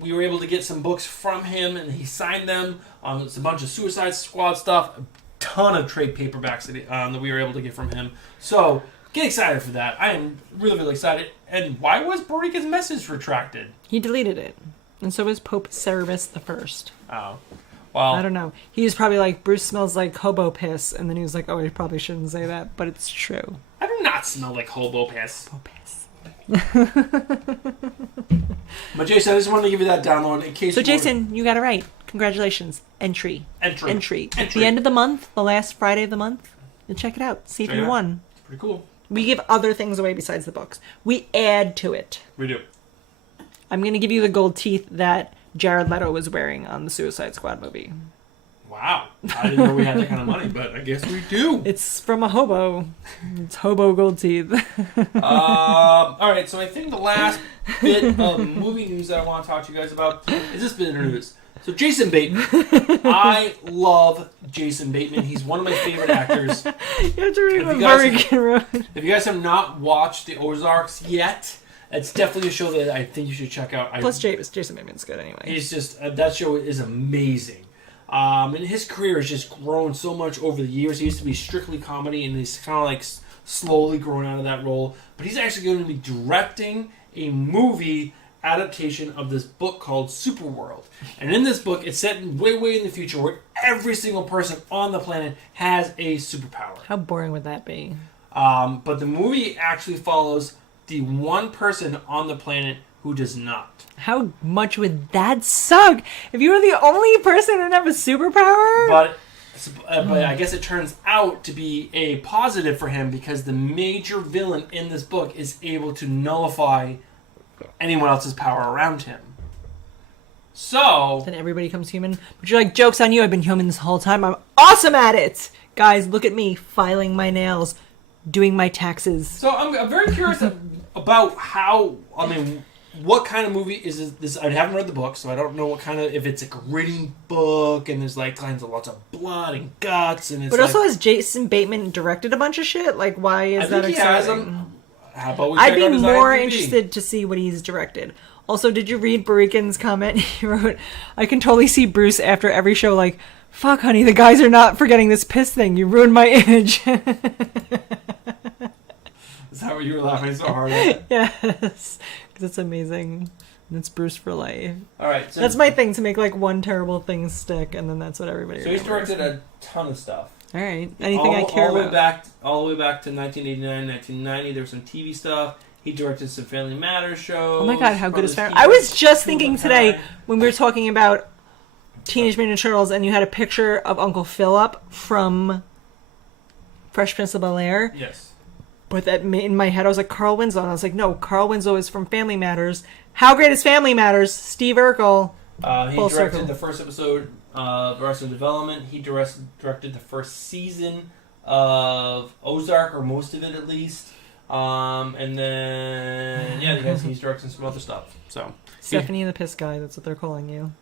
We were able to get some books from him, and he signed them. It's a bunch of Suicide Squad stuff. A ton of trade paperbacks that we were able to get from him. So get excited for that. I am really, really excited. And why was Barica's message retracted? He deleted it. And so was Pope Cerebus I. Oh. Well, I don't know. He was probably like, Bruce smells like hobo piss. And then he was like, oh, I probably shouldn't say that. But it's true. I do not smell like hobo piss. Hobo piss. But Jason, I just wanted to give you that download in case. So Jason, you got it right. Congratulations. Entry. At the end of the month, the last Friday of the month, you'll check it out. See if you won. It's pretty cool. We give other things away besides the books. We add to it. We do. I'm going to give you the gold teeth that Jared Leto was wearing on the Suicide Squad movie. Wow. I didn't know we had that kind of money, but I guess we do. It's from a hobo. It's hobo gold teeth. All right, so I think the last bit of movie news that I want to talk to you guys about is this bit of news. So Jason Bateman. I love Jason Bateman. He's one of my favorite actors. You have to read the American Road. If you guys have not watched The Ozarks yet, it's definitely a show that I think you should check out. Plus Jason Bateman's good anyway. He's just, that show is amazing. And his career has just grown so much over the years. He used to be strictly comedy, and he's kind of like slowly growing out of that role. But he's actually going to be directing a movie adaptation of this book called Superworld. And in this book, it's set in way, way in the future where every single person on the planet has a superpower. How boring would that be? But the movie actually follows the one person on the planet who does not. How much would that suck? If you were the only person that have a superpower? But I guess it turns out to be a positive for him because the major villain in this book is able to nullify anyone else's power around him. So then everybody becomes human. But you're like, joke's on you, I've been human this whole time. I'm awesome at it! Guys, look at me, filing my nails, doing my taxes. So I'm very curious about what kind of movie is this? I haven't read the book, so I don't know what kind of, if it's a gritty book and there's like kinds of lots of blood and guts and it's. But also, has Jason Bateman directed a bunch of shit? Like, why is that exciting? How about we I'd be check out his more IMDb? interested to see what he's directed. Also, did you read Barican's comment? He wrote, I can totally see Bruce after every show like, fuck, honey, the guys are not forgetting this piss thing. You ruined my image. Is that what you were laughing so hard at? Yes, because it's amazing. And it's Bruce for life. All right. So that's my thing, to make like one terrible thing stick, and then that's what everybody So he's directed a ton of stuff. All right. Anything I care about. All the way back to 1989, 1990. There's some TV stuff. He directed some Family Matters shows. Oh my god, how good is Family? I was just thinking today when we were talking about Teenage Mutant Ninja Turtles, and you had a picture of Uncle Philip from Fresh Prince of Bel-Air. Yes. But that in my head, I was like, Carl Winslow. And I was like, no, Carl Winslow is from Family Matters. How great is Family Matters? Steve Urkel. He directed the first episode of Arrested Development. He directed the first season of Ozark, or most of it at least. And then, he's directing some other stuff. So Stephanie the Piss Guy, that's what they're calling you.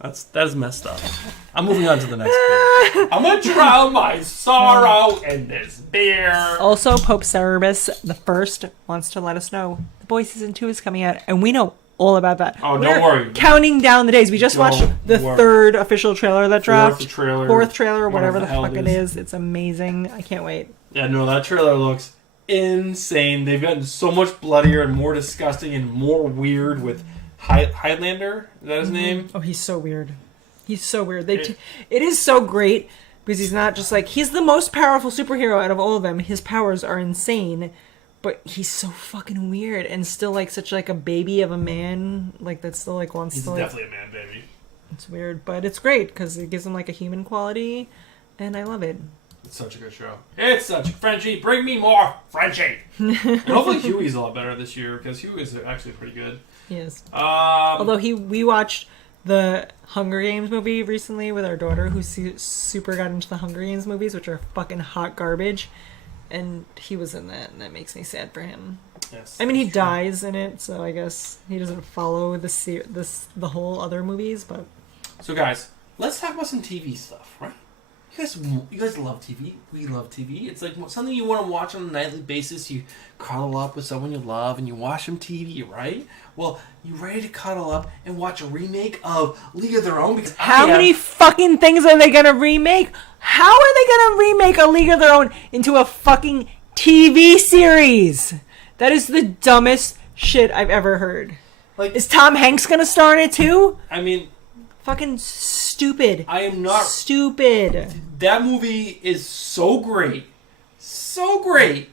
That is messed up. I'm moving on to the next beer. I'm gonna drown my sorrow in this beer. Also, Pope Cerebus the First wants to let us know The Boys Season 2 is coming out, and we know all about that. Oh, don't worry. Counting down the days. We just watched the third official trailer that dropped. Fourth trailer, whatever the fuck it is. It's amazing. I can't wait. Yeah, no, that trailer looks insane. They've gotten so much bloodier and more disgusting and more weird with Highlander. Is that his name? Oh, he's so weird. He's so weird. It is so great because he's not just like, he's the most powerful superhero out of all of them. His powers are insane, but he's so fucking weird and still like such like a baby of a man. Like that still like wants to. He's definitely a man baby. It's weird, but it's great because it gives him like a human quality, and I love it. It's such a good show. It's such a Frenchie. Bring me more Frenchie. And hopefully Huey's a lot better this year because Huey is actually pretty good. Yes. Although we watched the Hunger Games movie recently with our daughter, who super got into the Hunger Games movies, which are fucking hot garbage, and he was in that, and that makes me sad for him. Yes. I mean, he dies in it, so I guess he doesn't follow the whole other movies, but. So guys, let's talk about some TV stuff, right? You guys love TV. We love TV. It's like something you want to watch on a nightly basis. You cuddle up with someone you love and you watch some TV, right? Well, you ready to cuddle up and watch a remake of League of Their Own? Because how many fucking things are they gonna remake? How are they gonna remake a League of Their Own into a fucking TV series? That is the dumbest shit I've ever heard. Like, is Tom Hanks gonna star in it too? I mean, fucking stupid. I am not stupid. That movie is so great. So great.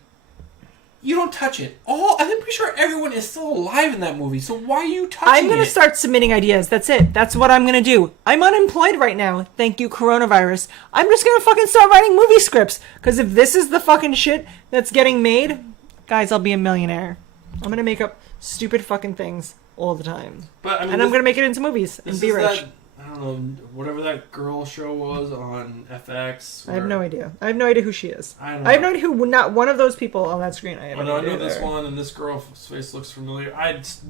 You don't touch it. I'm pretty sure everyone is still alive in that movie, so why are you touching it? I'm going to start submitting ideas. That's it. That's what I'm going to do. I'm unemployed right now. Thank you, coronavirus. I'm just going to fucking start writing movie scripts. Because if this is the fucking shit that's getting made, guys, I'll be a millionaire. I'm going to make up stupid fucking things all the time. But I mean, and I'm going to make it into movies and be rich. I don't know, whatever that girl show was on FX. I have no idea. I have no idea who she is. I have no idea who, not one of those people on that screen. I know this one, and this girl's face looks familiar.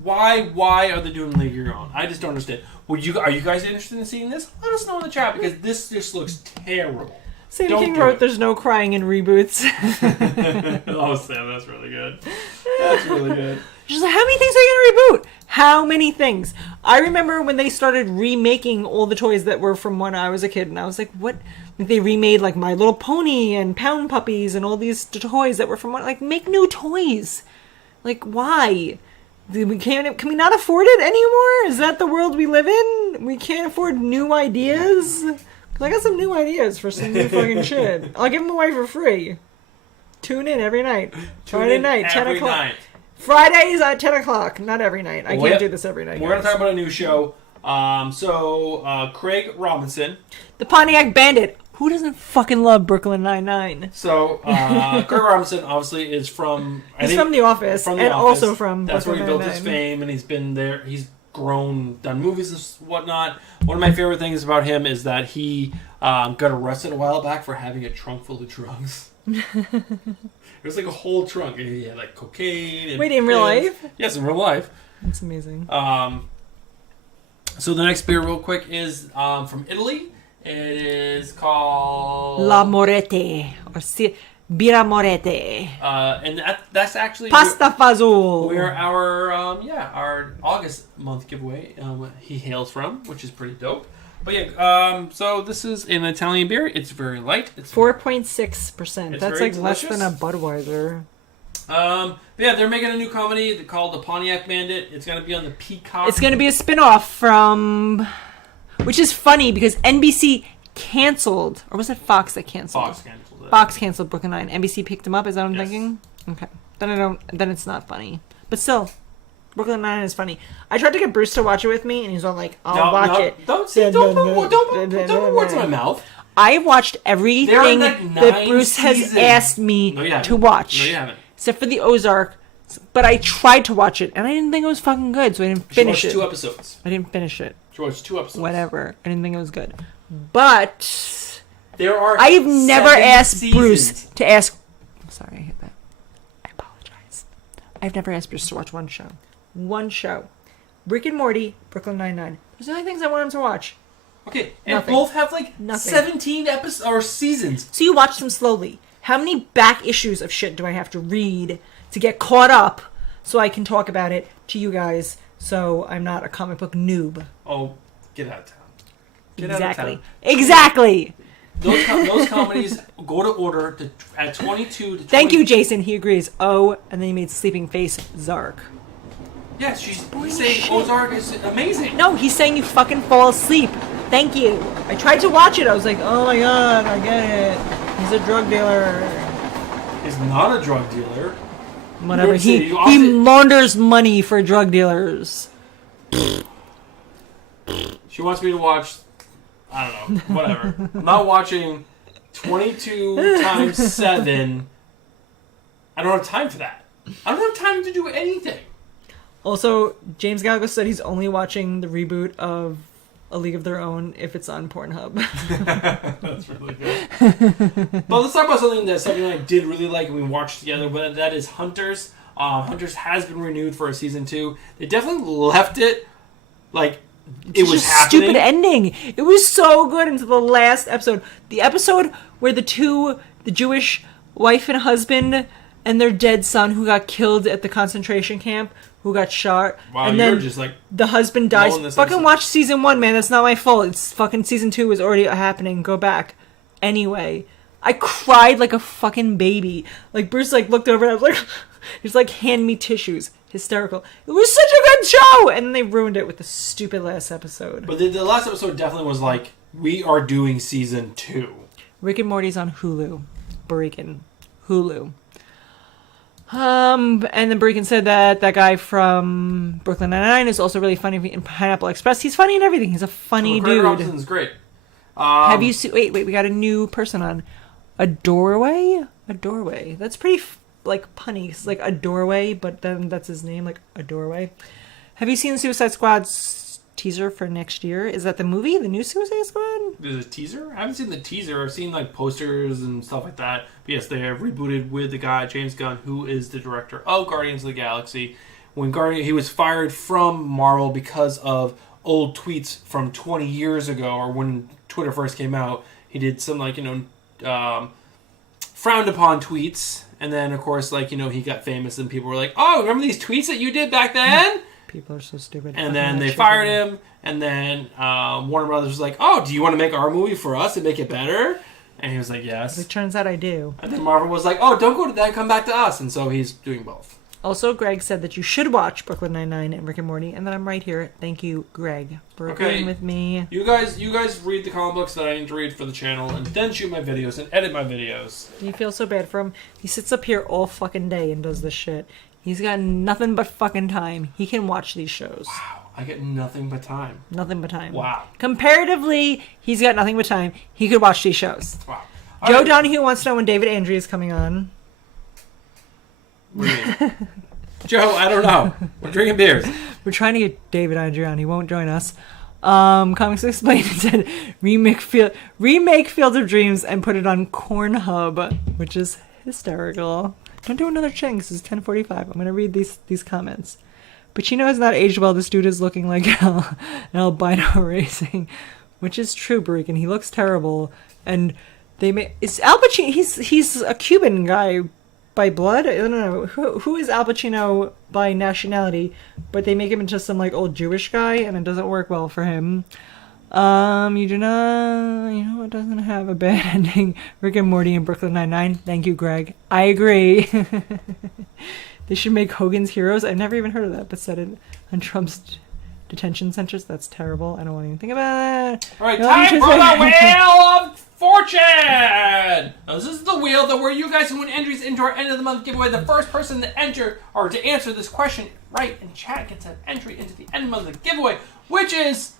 Why are they doing League of Your Own? I just don't understand. Are you guys interested in seeing this? Let us know in the chat, because this just looks terrible. Sam King wrote, "There's no crying in reboots." Oh, Sam, that's really good. That's really good. She's like, how many things are you going to reboot? How many things? I remember when they started remaking all the toys that were from when I was a kid, and I was like, what? Like, they remade, like, My Little Pony and Pound Puppies and all these toys that were from when, like, make new toys. Like, why? Can we not afford it anymore? Is that the world we live in? We can't afford new ideas? Because I got some new ideas for some new fucking shit. I'll give them away for free. Tune in every night. Friday night, 10 o'clock. Fridays at 10 o'clock. Not every night. I can't do this every night. We're going to talk about a new show. Craig Robinson. The Pontiac Bandit. Who doesn't fucking love Brooklyn Nine-Nine? So, Craig Robinson obviously is from... He's from The Office. Also from That's where he built his fame, and he's been there. He's grown, done movies and whatnot. One of my favorite things about him is that he got arrested a while back for having a trunk full of drugs. It was like a whole trunk. He had like cocaine. And in real life? Yes, in real life. That's amazing. So the next beer, real quick, is from Italy. It is called La Morete or Birra Morete. And that's actually Pasta Fazool. Where our August month giveaway he hails from, which is pretty dope. But yeah, so this is an Italian beer. It's very light. It's 4.6%. That's like delicious. less than a Budweiser. Yeah, they're making a new comedy called The Pontiac Bandit. It's going to be on the Peacock. It's going to be a spin-off from... Which is funny because NBC canceled. Or was it Fox that canceled? Fox canceled it. Fox canceled Brooklyn Nine. NBC picked him up. Is that what I'm Yes. thinking? Okay. Then it's not funny. But still, Brooklyn Nine is funny. I tried to get Bruce to watch it with me, and he's all like, "I'll watch it." Don't put words in my mouth. I watched everything like that Bruce seasons. has asked me to watch. No, you haven't. Except for the Ozark. But I tried to watch it, and I didn't think it was fucking good, so I didn't finish it. She watched 2 episodes. I didn't finish it. She watched 2 episodes. Whatever. I didn't think it was good. But there are. I've never 7 asked seasons. Bruce to ask. I'm sorry, I hit that. I apologize. I've never asked Bruce to watch one show. One show. Rick and Morty, Brooklyn Nine-Nine. Those are the only things I want him to watch. Okay, and Nothing. both have like Nothing. 17 episodes or seasons. So you watch them slowly. How many back issues of shit do I have to read to get caught up so I can talk about it to you guys so I'm not a comic book noob? Oh, get out of town. Get Exactly. out of town. Exactly. Those comedies go to order at 22 to 20. Thank you, Jason. He agrees. Oh, and then he made sleeping face Zark. Yeah, he's saying Ozark is amazing. No, he's saying you fucking fall asleep. Thank you. I tried to watch it. I was like, oh my god, I get it. He's a drug dealer. He's not a drug dealer. Whatever. He He launders money for drug dealers. She wants me to watch, I don't know, whatever. I'm not watching 22 times 7. I don't have time for that. I don't have time to do anything. Also, James Gallagher said he's only watching the reboot of A League of Their Own if it's on Pornhub. That's really good. But let's talk about something that I did really like and we watched together, but that is Hunters. Hunters has been renewed for a season 2. They definitely left it like it was happening. Stupid ending. It was so good until the last episode. The episode where the Jewish wife and husband and their dead son who got killed at the concentration camp, who got shot. Wow, and you're then just like the husband dies. this Fucking episode. watch season 1, man. That's not my fault. It's fucking season 2 is already happening. Go back. Anyway, I cried like a fucking baby. Like Bruce looked over and I was like, he's like, hand me tissues. Hysterical. It was such a good show, and then they ruined it with the stupid last episode. But the last episode definitely was like, we are doing season 2. Rick and Morty's on Hulu. Barican. Hulu. And then Barican said that guy from Brooklyn Nine-Nine is also really funny in Pineapple Express. He's funny in everything. He's a funny Craig dude. Robinson's great. Have you seen... Wait, we got a new person on. A doorway? A doorway. That's pretty, punny. It's like a doorway, but then that's his name, like a doorway. Have you seen Suicide Squad's teaser for next year? Is that the movie? The new Suicide Squad? There's a teaser? I haven't seen the teaser. I've seen posters and stuff like that. But yes, they have rebooted with the guy, James Gunn, who is the director of Guardians of the Galaxy. He was fired from Marvel because of old tweets from 20 years ago, or when Twitter first came out. He did some frowned upon tweets, and then of course he got famous and people were like, oh, remember these tweets that you did back then? People are so stupid. And then they fired him, and then Warner Brothers was like, oh, do you want to make our movie for us and make it better? And he was like, yes. It turns out I do. And then Marvel was like, oh, don't go to that, come back to us. And so he's doing both. Also, Greg said that you should watch Brooklyn Nine-Nine and Rick and Morty, and then I'm right here. Thank you, Greg, for agreeing with me. You guys read the comic books that I need to read for the channel, and then shoot my videos and edit my videos. You feel so bad for him. He sits up here all fucking day and does this shit. He's got nothing but fucking time. He can watch these shows. Wow, I get nothing but time. Nothing but time. Wow. Comparatively, he's got nothing but time. He could watch these shows. Wow. Joe Donahue wants to know when David Andrew is coming on. What do you mean? Joe, I don't know. We're drinking beers. We're trying to get David Andrew on. He won't join us. Comics Explained said remake Field of Dreams and put it on Cornhub, which is hysterical. Don't do another ching. This is 10:45. I'm gonna read these comments. Pacino has not aged well. This dude is looking like an albino racing, which is true, Barican. He looks terrible. And it's Al Pacino. He's a Cuban guy by blood. I don't know who is Al Pacino by nationality, but they make him into some old Jewish guy, and it doesn't work well for him. You do not, it doesn't have a bad ending. Rick and Morty and Brooklyn Nine-Nine. Thank you, Greg. I agree. They should make Hogan's Heroes. I've never even heard of that, but said it on Trump's detention centers. That's terrible. I don't want to even think about it. All right, time for the Wheel of Fortune! Now, this is the wheel that where you guys can win entries into our end of the month giveaway. The first person to enter or to answer this question right in chat gets an entry into the end of the month giveaway, which is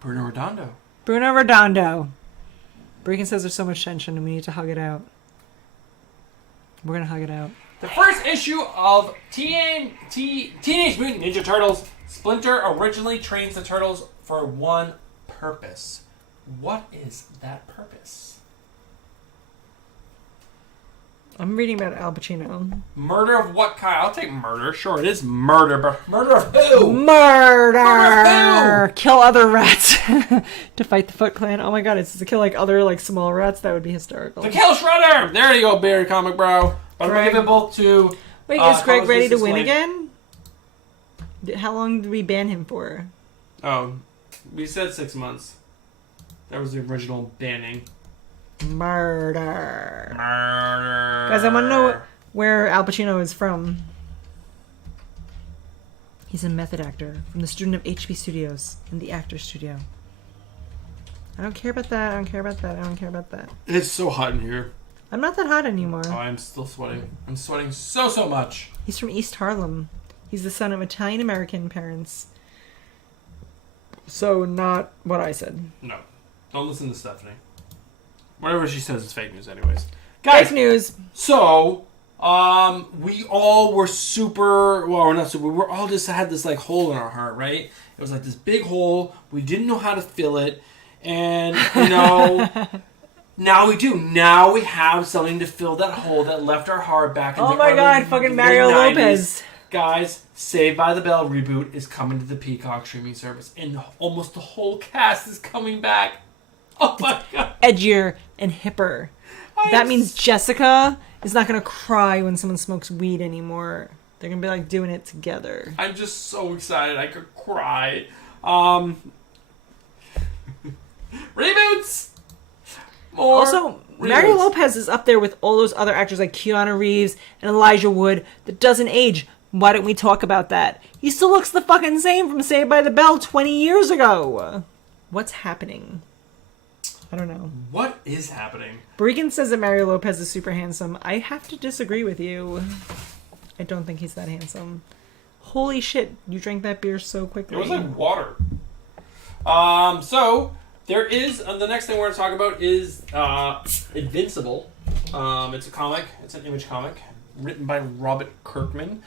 Bruno Redondo. Bruno Redondo. Breakin says there's so much tension and we need to hug it out. We're gonna hug it out. The first issue of Teenage Mutant Ninja Turtles. Splinter originally trains the turtles for one purpose. What is that purpose? I'm reading about Al Pacino. Murder of what kind? I'll take murder. Sure, it is murder, but murder of who? Murder! Murder of who? Kill other rats to fight the Foot Clan. Oh my god, it's to kill like other like small rats. That would be hysterical. To kill Shredder! There you go, Barry Comic Bro. But I'm going to give it both to... Wait, is Greg Thomas ready to Lane. win again? How long did we ban him for? Oh, we said 6 months. That was the original banning. Murder. Murder. Guys, I want to know where Al Pacino is from. He's a method actor from the student of HB Studios and the Actor Studio. I don't care about that. I don't care about that. I don't care about that. It's so hot in here. I'm not that hot anymore. Oh, I'm still sweating. I'm sweating so much. He's from East Harlem. He's the son of Italian-American parents. So not what I said. No. Don't listen to Stephanie. Whatever she says is fake news anyways. Guys, Fake news. So, we all were super, well, we're not super, we all just had this, like, hole in our heart, right? It was like this big hole. We didn't know how to fill it. And, you know, now we do. Now we have something to fill that hole that left our heart back in the Oh my god, fucking Mario mid-90s. Lopez. Guys, Saved by the Bell reboot is coming to the Peacock streaming service. And almost the whole cast is coming back. Oh my god. Edgier and hipper. That means Jessica is not going to cry when someone smokes weed anymore. They're going to be like doing it together. I'm just so excited I could cry. Reboots! More Also, reboots. Mario Lopez is up there with all those other actors like Keanu Reeves and Elijah Wood that doesn't age. Why don't we talk about that? He still looks the fucking same from Saved by the Bell 20 years ago. What's happening? I don't know. What is happening? Bregan says that Mario Lopez is super handsome. I have to disagree with you. I don't think he's that handsome. Holy shit, you drank that beer so quickly. It was like water. So, there is, the next thing we're going to talk about is Invincible. It's a comic. It's an Image comic written by Robert Kirkman.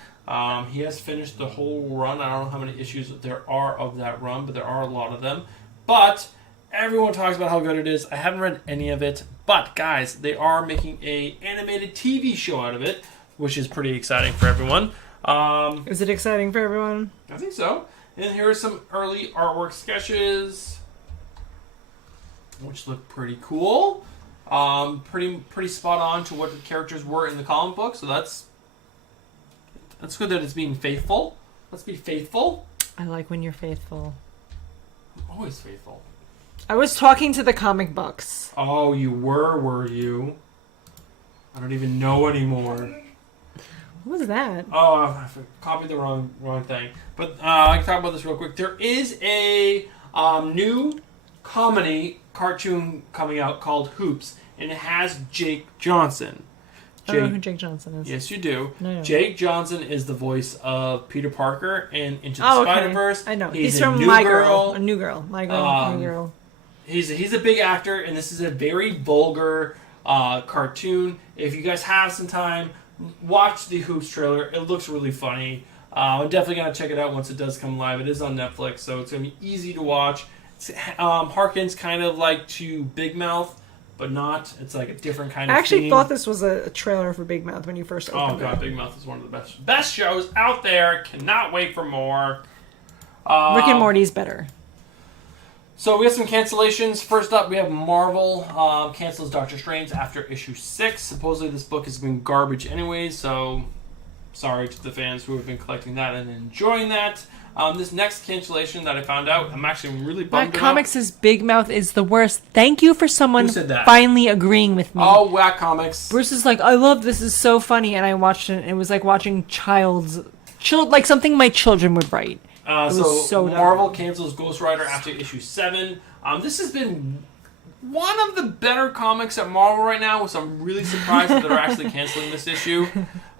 He has finished the whole run. I don't know how many issues there are of that run, but there are a lot of them. But everyone talks about how good it is. I haven't read any of it, but guys, they are making a animated TV show out of it, which is pretty exciting for everyone. Is it exciting for everyone? I think so. And here are some early artwork sketches, which look pretty cool. Pretty spot on to what the characters were in the comic book. So that's good that it's being faithful. Let's be faithful. I like when you're faithful. I'm always faithful. I was talking to the comic books. Oh, you were you? I don't even know anymore. What was that? Oh, I copied the wrong thing. But I can talk about this real quick. There is a new comedy cartoon coming out called Hoops, and it has Jake Johnson. I don't know who Jake Johnson is. Yes, you do. No. Jake Johnson is the voice of Peter Parker in Into the Okay. Spider-Verse. I know. He's from New My Girl. A New Girl. My Girl. New Girl. He's a big actor, and this is a very vulgar cartoon. If you guys have some time, watch the Hoops trailer. It looks really funny. I'm definitely going to check it out once it does come live. It is on Netflix, so it's going to be easy to watch. It harkens kind of like to Big Mouth, but not. It's like a different kind of I actually theme. thought this was a trailer for Big Mouth when you first opened Oh god, it. Big Mouth is one of the best shows out there. Cannot wait for more. Rick and Morty's better. So we have some cancellations. First up, we have Marvel cancels Doctor Strange after issue 6. Supposedly this book has been garbage anyways, so sorry to the fans who have been collecting that and enjoying that. This next cancellation that I found out, I'm actually really bummed My about. comic says Big Mouth is the worst. Thank you for someone Who said that? finally agreeing with me. Oh, Whack Comics. Bruce is like, I love this is so funny, and I watched it, and it was like watching like something my children would write. so dumb. Marvel cancels Ghost Rider after issue 7. This has been one of the better comics at Marvel right now, so I'm really surprised that they're actually canceling this issue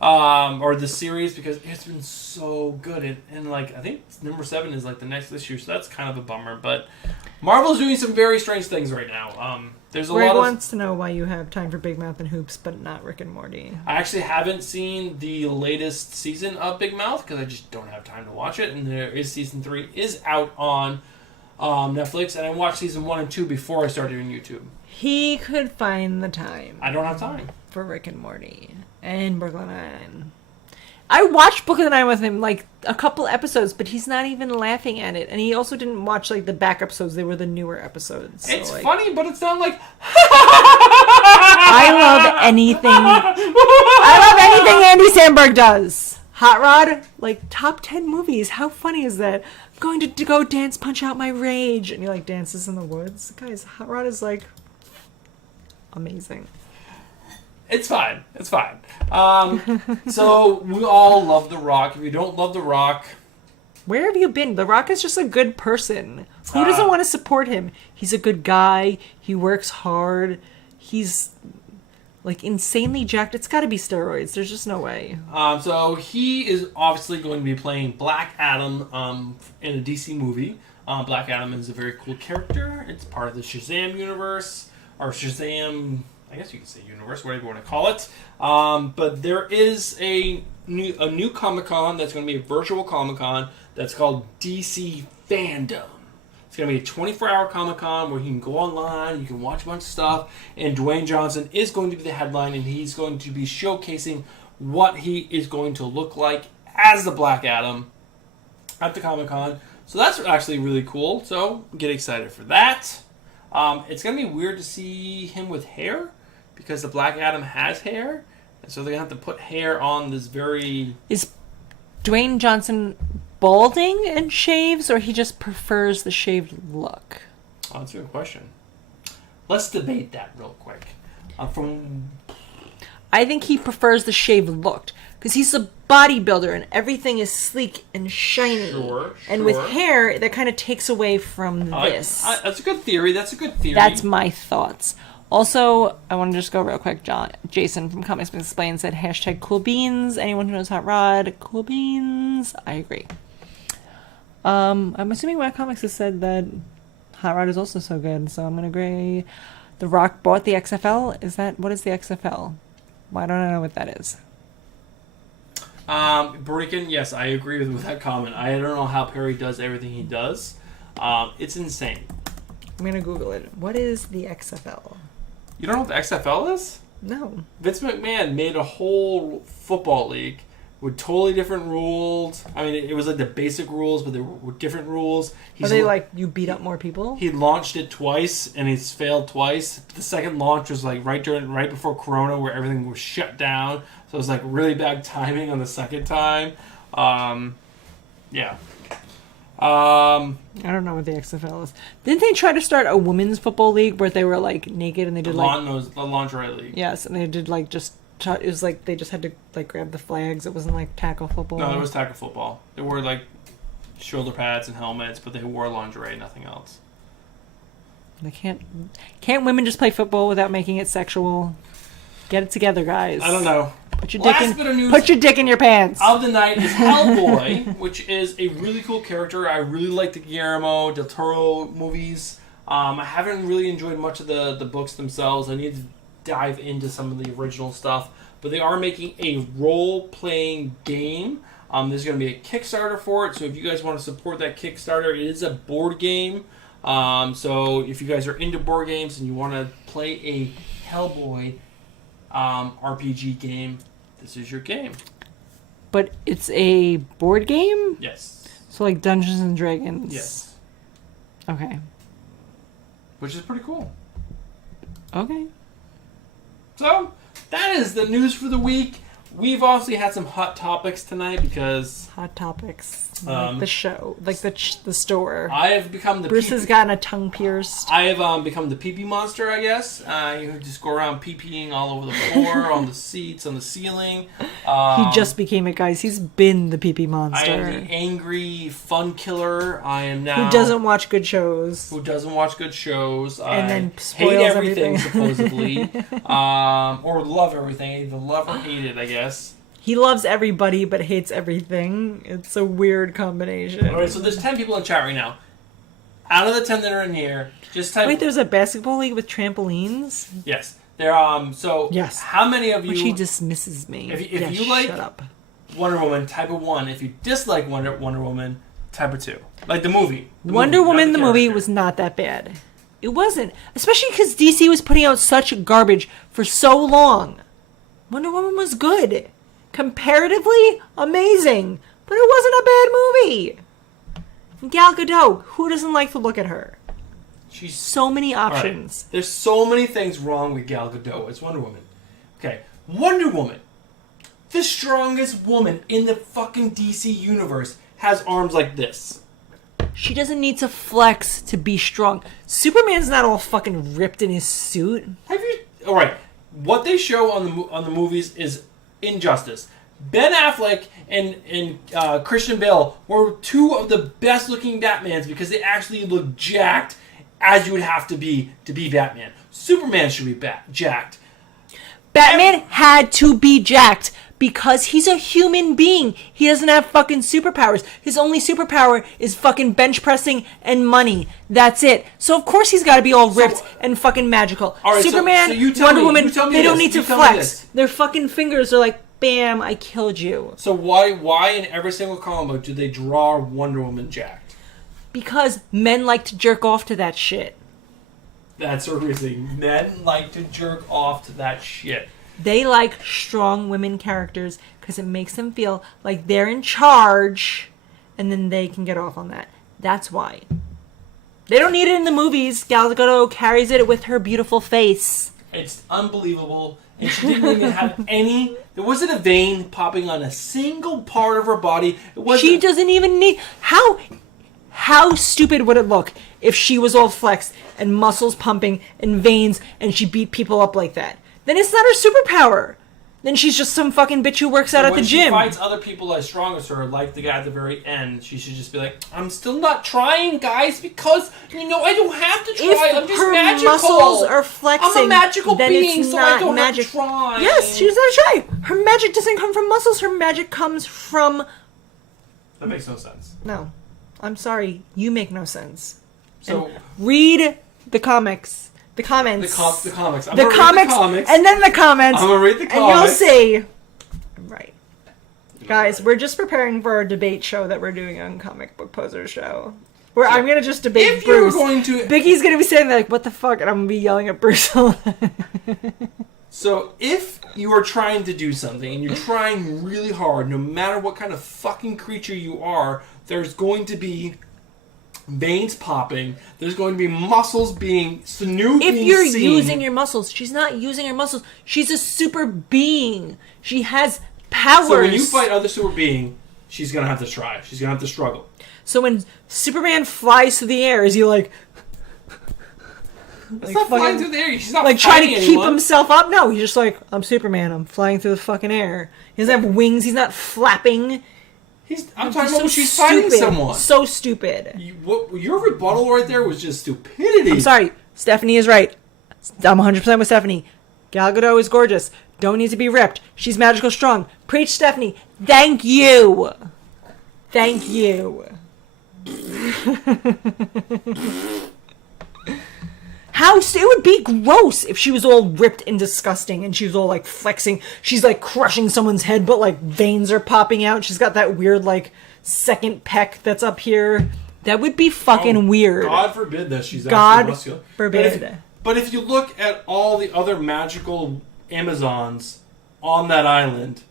or this series, because it's been so good. And like, I think number 7 is like the next issue, so that's kind of a bummer. But Marvel's doing some very strange things right now. There's a Greg lot of... wants to know why you have time for Big Mouth and Hoops, but not Rick and Morty. I actually haven't seen the latest season of Big Mouth because I just don't have time to watch it. And there is season 3 is out on Netflix, and I watched season 1 and 2 before I started doing YouTube. He could find the time. I don't have time for Rick and Morty and Brooklyn Nine-Nine. I watched Brooklyn Nine with him like a couple episodes, but he's not even laughing at it. And he also didn't watch like the back episodes; they were the newer episodes. So, it's like, funny, but it's not like. I love anything. I love anything Andy Samberg does. Hot Rod, like top 10 movies. How funny is that? I'm going to go dance, punch out my rage, and he like dances in the woods. Guys, Hot Rod is like amazing. It's fine. It's fine. So we all love The Rock. If you don't love The Rock, where have you been? The Rock is just a good person. Who doesn't want to support him? He's a good guy. He works hard. He's like insanely jacked. It's got to be steroids. There's just no way. So he is obviously going to be playing Black Adam in a DC movie. Black Adam is a very cool character. It's part of the Shazam universe, or Shazam, I guess you could say universe, whatever you want to call it. But there is a new Comic-Con that's going to be a virtual Comic-Con that's called DC Fandom. It's going to be a 24-hour Comic-Con where you can go online, you can watch a bunch of stuff, and Dwayne Johnson is going to be the headline, and he's going to be showcasing what he is going to look like as the Black Adam at the Comic-Con. So that's actually really cool, so get excited for that. It's going to be weird to see him with hair, because the Black Adam has hair, and so they're going to have to put hair on this very... Is Dwayne Johnson balding and shaves, or he just prefers the shaved look? Oh, that's a good question. Let's debate that real quick. I think he prefers the shaved look, because he's a bodybuilder and everything is sleek and shiny. Sure. And with hair, that kind of takes away from this. That's a good theory. That's my thoughts. Also, I want to just go real quick. Jason from Comics Explained said hashtag cool beans. Anyone who knows Hot Rod, cool beans. I agree. I'm assuming my comics has said that Hot Rod is also so good, so I'm gonna agree. The Rock bought the XFL. What is the XFL? Why don't I know what that is? Breakin', yes, I agree with that comment. I don't know how Perry does everything he does. It's insane. I'm gonna Google it. What is the XFL? You don't know what the XFL is? No. Vince McMahon made a whole football league with totally different rules. I mean, it was like the basic rules, but there were different rules. Are they like you beat up more people? He launched it twice, and it's failed twice. The second launch was like right before Corona, where everything was shut down. So it was like really bad timing on the second time. Yeah. I don't know what the XFL is. Didn't they try to start a women's football league where they were like naked and they did the lingerie league? Yes, and they did like just. It was like they just had to like grab the flags. It wasn't like tackle football. No, it was tackle football. They wore like shoulder pads and helmets, but they wore lingerie, nothing else. They can't women just play football without making it sexual? Get it together, guys. I don't know. Put your dick in your pants. Of the night is Hellboy, which is a really cool character. I really like the Guillermo del Toro movies. I haven't really enjoyed much of the books themselves. I need to dive into some of the original stuff, but they are making a role-playing game. There's going to be a Kickstarter for it, so if you guys want to support that Kickstarter, it is a board game. So if you guys are into board games and you want to play a Hellboy RPG game, this is your game. But it's a board game? Yes. So like Dungeons and Dragons? Yes. Okay. Which is pretty cool. Okay. So, that is the news for the week. we've obviously had some hot topics tonight because Hot topics. Like the show. Like the store. I have become the Bruce has gotten a tongue pierced. I have become the pee-pee monster, I guess. You just go around pee-peeing all over the floor, on the seats, on the ceiling. He just became it, guys. He's been the pee-pee monster. I am the angry fun killer. I am now... Who doesn't watch good shows. Who doesn't watch good shows. And then hate spoils everything, everything. supposedly. Or love everything. Either love or hate it, I guess. He loves everybody but hates everything. It's a weird combination. Alright, so there's 10 people in chat right now. Out of the 10 that are in here, just type... Wait, there's a basketball league with trampolines? Yes. There, so... Yes. How many of you... Which he dismisses me. If Yes, you like shut up. Wonder Woman, type a 1. If you dislike Wonder Woman, type a 2. Like the movie. Wonder Woman, the movie, character. was not that bad. It wasn't. Especially because DC was putting out such garbage for so long. Wonder Woman was good. Comparatively amazing. But it wasn't a bad movie. Gal Gadot, who doesn't like to look at her? She's... So many options. Right. There's so many things wrong with Gal Gadot as Wonder Woman. Okay, Wonder Woman, the strongest woman in the fucking DC universe, has arms like this. She doesn't need to flex to be strong. Superman's not all fucking ripped in his suit. Have you... Alright, what they show on the movies is injustice. Ben Affleck and Christian Bale were two of the best looking Batmans because they actually look jacked as you would have to be Batman. Superman should be jacked. Batman had to be jacked because he's a human being. He doesn't have fucking superpowers. His only superpower is fucking bench pressing and money. That's it. So of course he's got to be all ripped and fucking magical. All right, Superman, so you tell Wonder me- Woman, you tell me they don't this, need to you tell me flex. this. Their fucking fingers are like, bam, I killed you. So why in every single comic book do they draw Wonder Woman jacked? Because men like to jerk off to that shit. That's a reason. Men like to jerk off to that shit. They like strong women characters because it makes them feel like they're in charge and then they can get off on that. That's why. They don't need it in the movies. Gal Gadot carries it with her beautiful face. It's unbelievable. And she didn't even have any... There wasn't a vein popping on a single part of her body. It wasn't... She doesn't even need... How stupid would it look if she was all flexed and muscles pumping and veins and she beat people up like that? Then it's not her superpower. Then she's just some fucking bitch who works out at the When she gym. fights other people as strong as her, like the guy at the very end, she should just be like, I'm still not trying, guys, because, I don't have to try. If I'm just her magical. muscles are flexing, I'm a magical then being, it's so not I don't magic. have to try. Yes, she doesn't have to try. Her magic doesn't come from muscles. Her magic comes from... That makes no sense. No. I'm sorry. You make no sense. So... And read the comics. The comments. The comics. I'm The gonna comics, read the comics. and then the comments. I'm going to read the And you'll comics. see. I'm right. Guys, we're just preparing for our debate show that we're doing on Comic Book Poser Show. Where I'm going to just debate If you're Bruce. going to... Biggie's going to be saying, like, what the fuck? And I'm going to be yelling at Bruce. So, if you are trying to do something, and you're trying really hard, no matter what kind of fucking creature you are, there's going to be veins popping, there's going to be muscles being, sinew If being you're seen. using your muscles, she's not using her muscles. She's a super being. She has powers. So when you fight other super being, she's going to have to try. She's going to have to struggle. So when Superman flies through the air, is he like... It's not flying through the air. She's not like trying to fighting keep anyone. himself up? No, he's just like, I'm Superman. I'm flying through the fucking air. He doesn't have wings. He's not flapping. I'm talking about when she's stupid. fighting someone. So stupid. Your rebuttal right there was just stupidity. I'm sorry. Stephanie is right. I'm 100% with Stephanie. Gal Gadot is gorgeous. Don't need to be ripped. She's magical strong. Preach, Stephanie. Thank you. Thank you. It would be gross if she was all ripped and disgusting and she was all like flexing. She's like crushing someone's head, but like veins are popping out. She's got that weird like second peck that's up here. That would be fucking weird. God forbid that she's God actually muscular. forbid. But if you look at all the other magical Amazons on that island,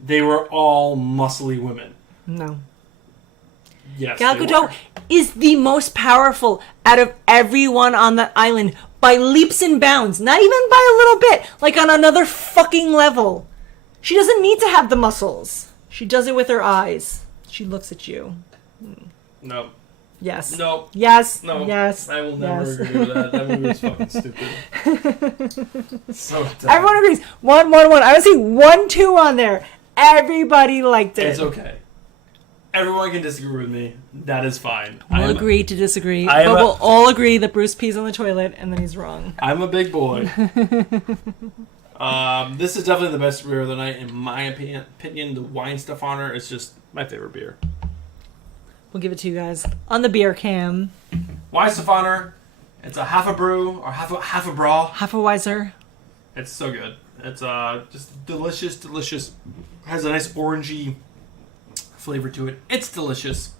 they were all muscly women. No. Yes, Gal they Gadot were. is the most powerful out of everyone on that island by leaps and bounds. Not even by a little bit. Like on another fucking level. She doesn't need to have the muscles. She does it with her eyes. She looks at you. No. Yes. No. Yes. No. Yes. I will never agree with that. That movie was fucking stupid. So dumb. Everyone agrees. 1, 1, 1. I would see 1, 2 on there. Everybody liked it. It's okay. Everyone can disagree with me. That is fine. We'll agree to disagree, but we'll all agree that Bruce pees on the toilet and then he's wrong. I'm a big boy. This is definitely the best beer of the night, in my opinion. The Wine Stefaner is just my favorite beer. We'll give it to you guys on the beer cam. Wine Stefaner. It's a half a brew or half a braw. Half a Weiser. It's so good. It's just delicious. Has a nice orangey flavor to it. It's delicious.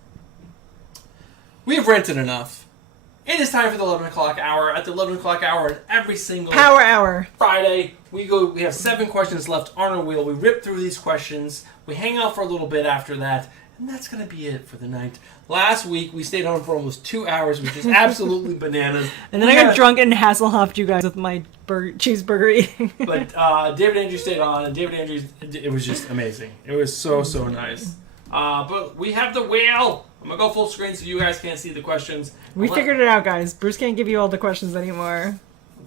We have ranted enough. It is time for the 11 o'clock hour. At the 11 o'clock hour, and every single Power Hour Friday, we have 7 questions left on our wheel. We rip through these questions. We hang out for a little bit after that. And that's going to be it for the night. Last week, we stayed on for almost 2 hours, which is absolutely bananas. And then I got drunk and Hasselhoffed you guys with my cheeseburger eating. But David Andrews stayed on, and David Andrews, it was just amazing. It was so nice. But we have the wheel. I'm going to go full screen so you guys can't see the questions. We figured it out, guys. Bruce can't give you all the questions anymore.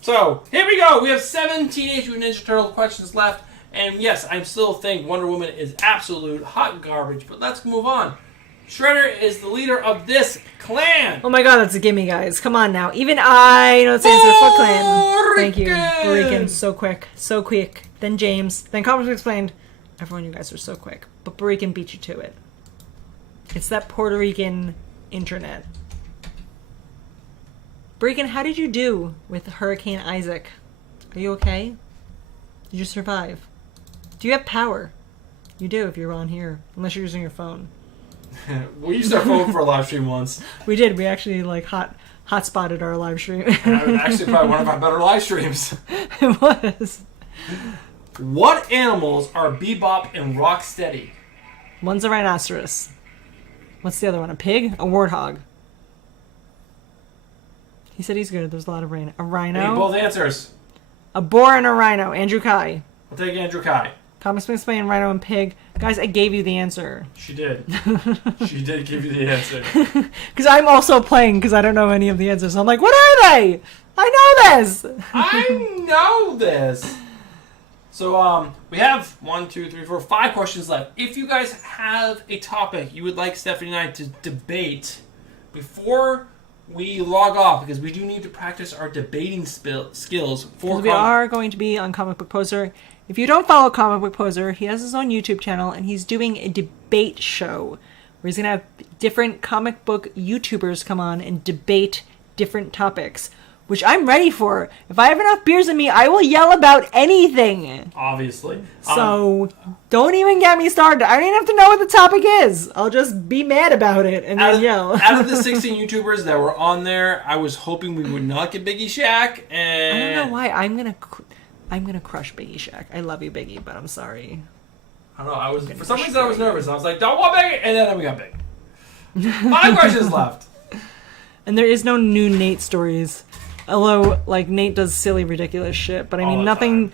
So, here we go. We have 7 Teenage Mutant Ninja Turtle questions left. And yes, I still think Wonder Woman is absolute hot garbage. But let's move on. Shredder is the leader of this clan. Oh my god, that's a gimme, guys. Come on now. Even I know it's the answer. Foot Clan. Thank you. Barikan. So quick. So quick. Then James. Then Comics Explained. Everyone, you guys are so quick. But Barikan beat you to it. It's that Puerto Rican internet. Barikan, how did you do with Hurricane Isaac? Are you okay? Did you survive? Do you have power? You do if you're on here. Unless you're using your phone. We used our phone for a live stream once. We did. We actually hot-spotted our live stream. And it was actually probably one of our better live streams. It was. What animals are Bebop and Rocksteady? One's a rhinoceros. What's the other one? A pig? A warthog. He said he's good. There's a lot of rain. A rhino? I need both answers. A boar and a rhino. Andrew Kai. I'll take Andrew Kai. Comics Explained, rhino and pig. Guys, I gave you the answer. She did. She did give you the answer. Because I'm also playing because I don't know any of the answers. So I'm like, what are they? I know this. I know this. So we have 1, 2, 3, 4, 5 questions left. If you guys have a topic you would like Stephanie and I to debate before we log off, because we do need to practice our debating skills for we are going to be on Comic Book Poser. If you don't follow Comic Book Poser, he has his own YouTube channel and he's doing a debate show where he's going to have different comic book YouTubers come on and debate different topics, which I'm ready for. If I have enough beers in me, I will yell about anything. Obviously. So don't even get me started. I don't even have to know what the topic is. I'll just be mad about it and then yell. Out of the 16 YouTubers that were on there, I was hoping we would not get Biggie Shack. And I don't know why. I'm gonna crush Biggie Shack. I love you, Biggie, but I'm sorry. I don't know. For some reason I was nervous. I was like, don't want Biggie, and then we got Biggie. 5 questions left. And there is no new Nate stories. Although, like, Nate does silly, ridiculous shit, but I mean, nothing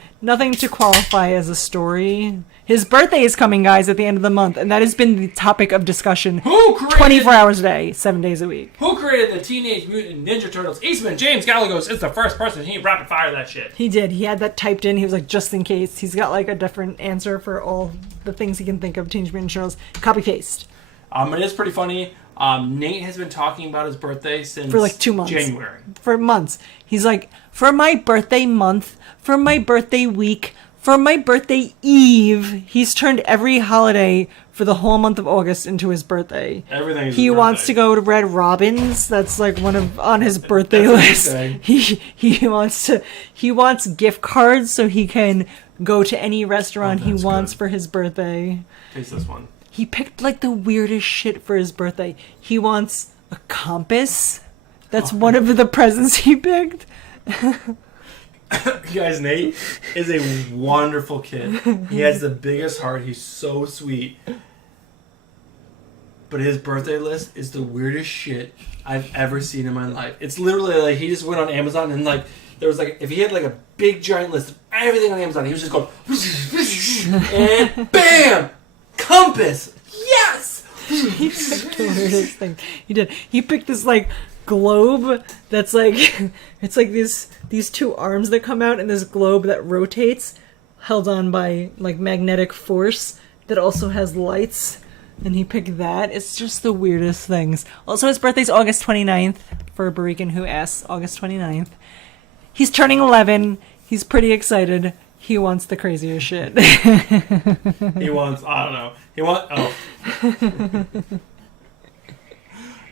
to qualify as a story. His birthday is coming, guys, at the end of the month, and that has been the topic of discussion 24 hours a day, 7 days a week. Who created the Teenage Mutant Ninja Turtles? Eastman James Gallegos is the first person. He rapid fire that shit. He did. He had that typed in. He was like, just in case. He's got, like, a different answer for all the things he can think of. Teenage Mutant Ninja Turtles. Copy-paste. It is pretty funny. Nate has been talking about his birthday since for like 2 months. January. For months. He's like, for my birthday month, for my birthday week, for my birthday eve, he's turned every holiday for the whole month of August into his birthday. Everything is He wants to go to Red Robin's. That's like on his birthday list. He wants gift cards so he can go to any restaurant he wants for his birthday. Taste this one. He picked like the weirdest shit for his birthday. He wants a compass. That's one of the presents he picked. You guys, Nate is a wonderful kid. He has the biggest heart. He's so sweet. But his birthday list is the weirdest shit I've ever seen in my life. It's literally like he just went on Amazon and like there was like if he had like a big giant list of everything on Amazon. He was just going, and bam, compass. Yes. He picked the weirdest thing. He did. He picked this like globe that's like it's like these two arms that come out and this globe that rotates, held on by like magnetic force that also has lights. And he picked that. It's just the weirdest things. Also, his birthday's August 29th, for a Barican who asks, August 29th. He's turning 11. He's pretty excited. He wants the craziest shit. He wants, I don't know.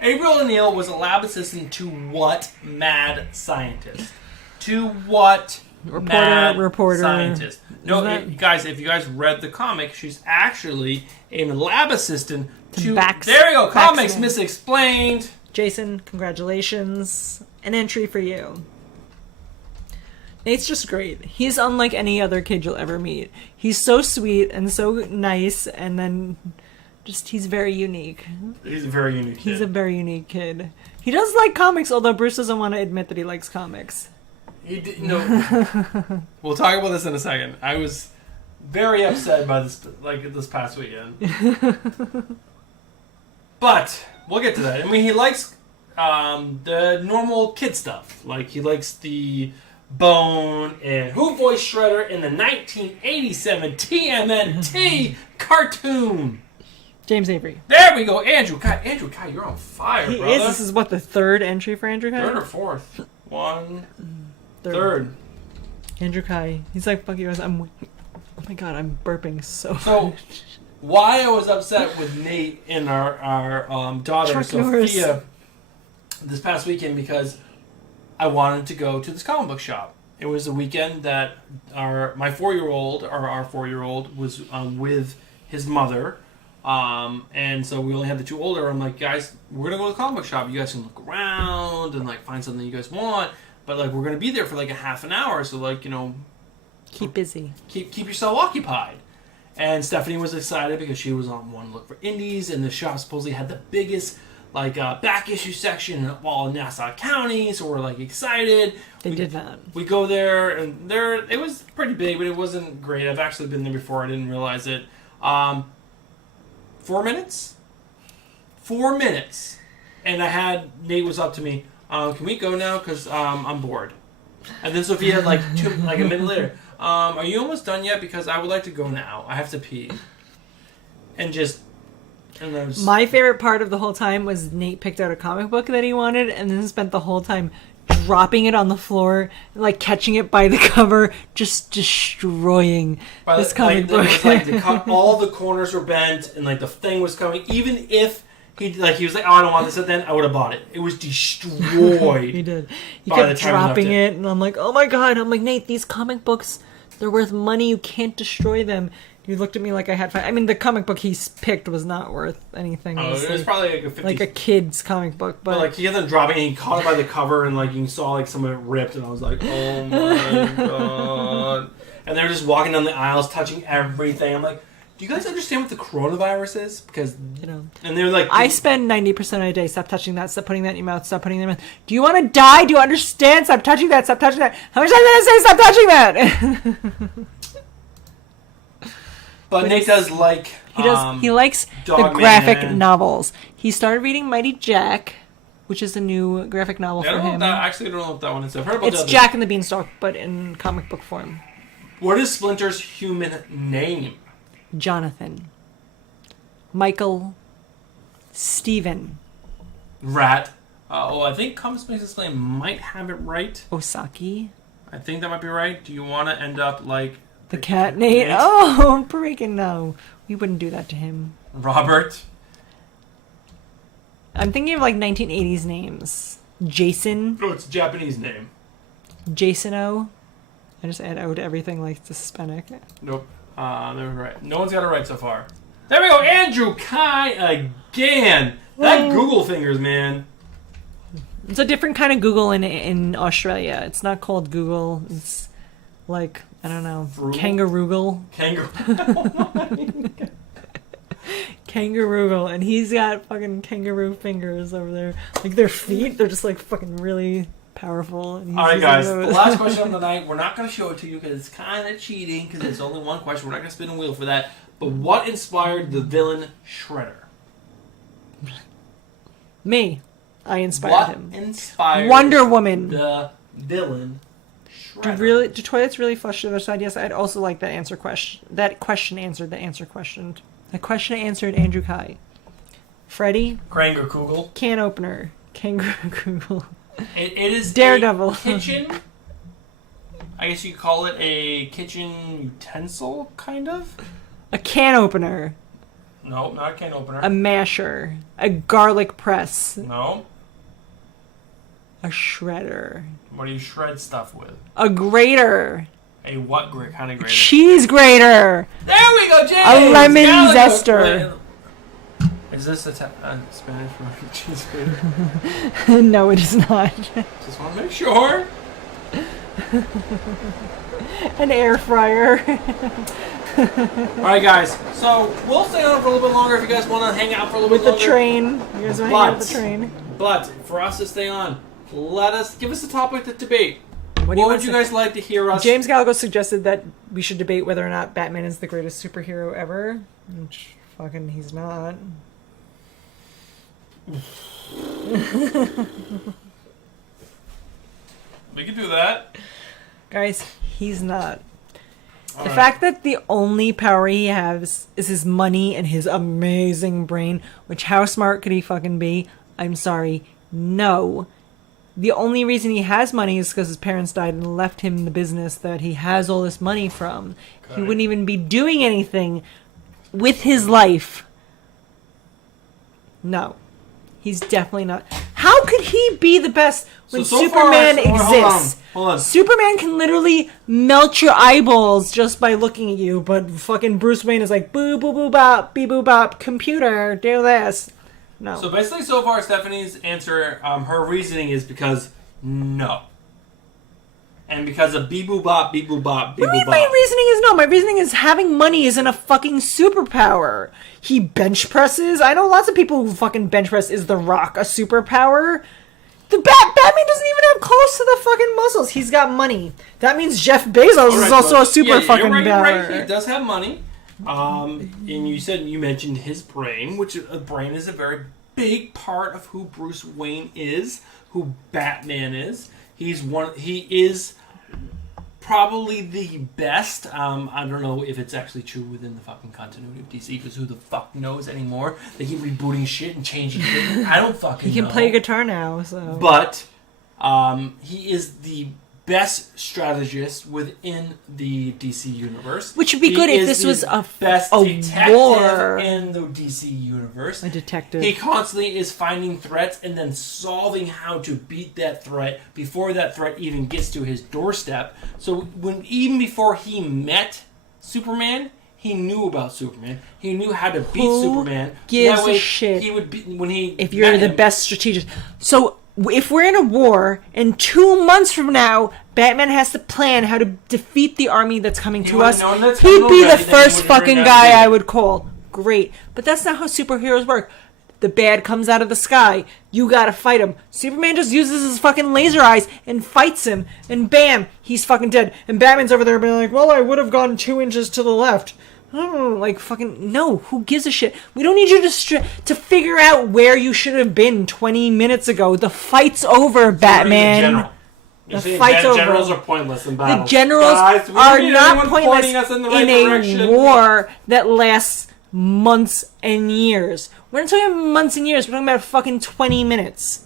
April O'Neil was a lab assistant to what mad scientist? To what Reporter. scientist? No, guys, if you guys read the comic, she's actually a lab assistant to... there we go, comics misexplained. Jason, congratulations. An entry for you. Nate's just great. He's unlike any other kid you'll ever meet. He's so sweet and so nice, and then just he's very unique. He's a very unique kid. He's a very unique kid. He does like comics, although Bruce doesn't want to admit that he likes comics. He did, no. We'll talk about this in a second. I was very upset by this past weekend. But we'll get to that. I mean, he likes the normal kid stuff. Like, he likes the Bone and Who Voiced Shredder in the 1987 TMNT cartoon. James Avery. There we go, Andrew Kai. Andrew Kai, you're on fire, he brother. This is what, the third entry for Andrew Kai? Third or fourth? Third. Andrew Kai. He's like, fuck you guys. Oh my god, I'm burping so much. Why I was upset with Nate and our daughter, Chuck Sophia, Norris. this past weekend, because I wanted to go to this comic book shop. It was a weekend that our 4-year-old was with his mother. And so we only had the two older. I'm like, guys, we're gonna go to the comic book shop. You guys can look around and like find something you guys want, but like we're gonna be there for like a half an hour, so like, you know, keep busy, keep yourself occupied. And Stephanie was excited because she was on one look for indies, and the shop supposedly had the biggest like back issue section of all of Nassau County, so we're like excited. They did not. We go there, and it was pretty big, but it wasn't great. I've actually been there before. I didn't realize it. 4 minutes? 4 minutes. And Nate was up to me, can we go now? Because I'm bored. And then Sophia, like a minute later, are you almost done yet? Because I would like to go now. I have to pee. My favorite part of the whole time was Nate picked out a comic book that he wanted and then spent the whole time dropping it on the floor, like catching it by the cover, just destroying this comic book. It was like all the corners were bent and like the thing was coming. Even if he was like, oh, I don't want this, and then I would have bought it. It was destroyed. He did. He kept dropping it, and I'm like, oh my god. I'm like, Nate, these comic books, they're worth money. You can't destroy them. You looked at me like I had fun. I mean, the comic book he picked was not worth anything. Oh, it was probably like a 50... like a kid's comic book, but like he hasn't dropped it. And he caught it by the cover, and like you saw like some of it ripped, and I was like, oh my god! And they were just walking down the aisles, touching everything. I'm like, do you guys understand what the coronavirus is? Because and they were like, I spend 90% of my day. Stop touching that. Stop putting that in your mouth. Stop putting it in your mouth. Do you want to die? Do you understand? Stop touching that. Stop touching that. How much times did I say stop touching that? But Nate does like... He likes the graphic novels. He started reading Mighty Jack, which is a new graphic novel for him. Actually, I don't know what that one is. I've heard about It's Jack and the Beanstalk, but in comic book form. What is Splinter's human name? Jonathan. Michael. Stephen. Rat. I think Comics Makes Explain might have it right. Osaki. I think that might be right. Do you want to end up like... The cat Nate? Oh, freaking no. We wouldn't do that to him. Robert. I'm thinking of like 1980s names. Jason. No, it's a Japanese name. Jason O. I just add O to everything like it's Hispanic. Nope. They were right. No one's got it right so far. There we go. Andrew Kai again. That Google fingers, man. It's a different kind of Google in Australia. It's not called Google. It's like... I don't know. Kangaroogle. Kangaroogle. And he's got fucking kangaroo fingers over there. Like their feet, they're just like fucking really powerful. And he's All right, using guys. those. The last question of the night. We're not going to show it to you because it's kind of cheating because it's only one question. We're not going to spin a wheel for that. But what inspired the villain Shredder? Me. I inspired him. What inspired Wonder Woman. the villain Shredder? Do toilets really flush to the other side? Yes, I'd also like that answer question. That question answered the answer questioned. The question answered Andrew Kai. Freddy. Kranger Kugel. Can opener. Kangaroo Kugel. It is Daredevil. A kitchen. I guess you could call it a kitchen utensil, kind of. A can opener. No, not a can opener. A masher. A garlic press. No. A shredder. What do you shred stuff with? A grater. A what kind of grater? Cheese grater. There we go, James! A lemon Gallagher. zester. Is this a Spanish for cheese grater? No, it is not. Just want to make sure. An air fryer. Alright, guys. So, we'll stay on for a little bit longer if you guys want to hang out for a little With bit the longer. train. You guys want to hang out with the train? But, for us to stay on, give us a topic to debate. What Would you guys like to hear us? James Gallagher suggested that we should debate whether or not Batman is the greatest superhero ever. Which, fucking, he's not. We can do that. Guys, he's not. All The right. fact that the only power he has is his money and his amazing brain, which how smart could he fucking be? I'm sorry. No. The only reason he has money is because his parents died and left him the business that he has all this money from. He Okay. wouldn't even be doing anything with his life. No. He's definitely not. How could he be the best when So far, Superman hold exists? Hold on. Superman can literally melt your eyeballs just by looking at you, but fucking Bruce Wayne is like, boo, boo, boo, bop, bee, boo, bop, computer, do this. No. So basically, so far, Stephanie's answer, her reasoning is because no. And because of bee-boo bop, bee-boo bop, What do you bee-boo mean my bop. reasoning is no? My reasoning is having money isn't a fucking superpower. He bench presses. I know lots of people who fucking bench press. Is The Rock a superpower? Batman doesn't even have close to the fucking muscles. He's got money. That means Jeff Bezos Alright, is also so- a super yeah, fucking you're right, power. He does have money. And you mentioned his brain, which a brain is a very big part of who Bruce Wayne is, who Batman is. He is probably the best. I don't know if it's actually true within the fucking continuity of DC, because who the fuck knows anymore? They keep rebooting shit and changing shit. I don't fucking know. He can play guitar now, so. But he is the best strategist within the DC universe. Which would be He good if is this the was best a detective war. in the DC universe. A detective. He constantly is finding threats and then solving how to beat that threat before that threat even gets to his doorstep. So even before he met Superman, he knew about Superman. He knew how to beat Who Superman. gives that way a shit he would be when he if you're met the him, best strategist. So if we're in a war and 2 months from now Batman has to plan how to defeat the army that's coming to would've us, known that's he'd coming be the already, then he first would've fucking written down guy the I date. would call. Great. But that's not how superheroes work. The bad comes out of the sky. You gotta fight him. Superman just uses his fucking laser eyes and fights him. And bam, he's fucking dead. And Batman's over there being like, well, I would have gone 2 inches to the left. Like, fucking, no, who gives a shit? We don't need you to figure out where you should have been 20 minutes ago. The fight's over, Batman. The fight's over. Generals are pointless in battle. The generals Guys, we are don't need not anyone pointless pointing us in the right in direction. a war that lasts months and years. We're not talking about months and years. We're talking about fucking 20 minutes.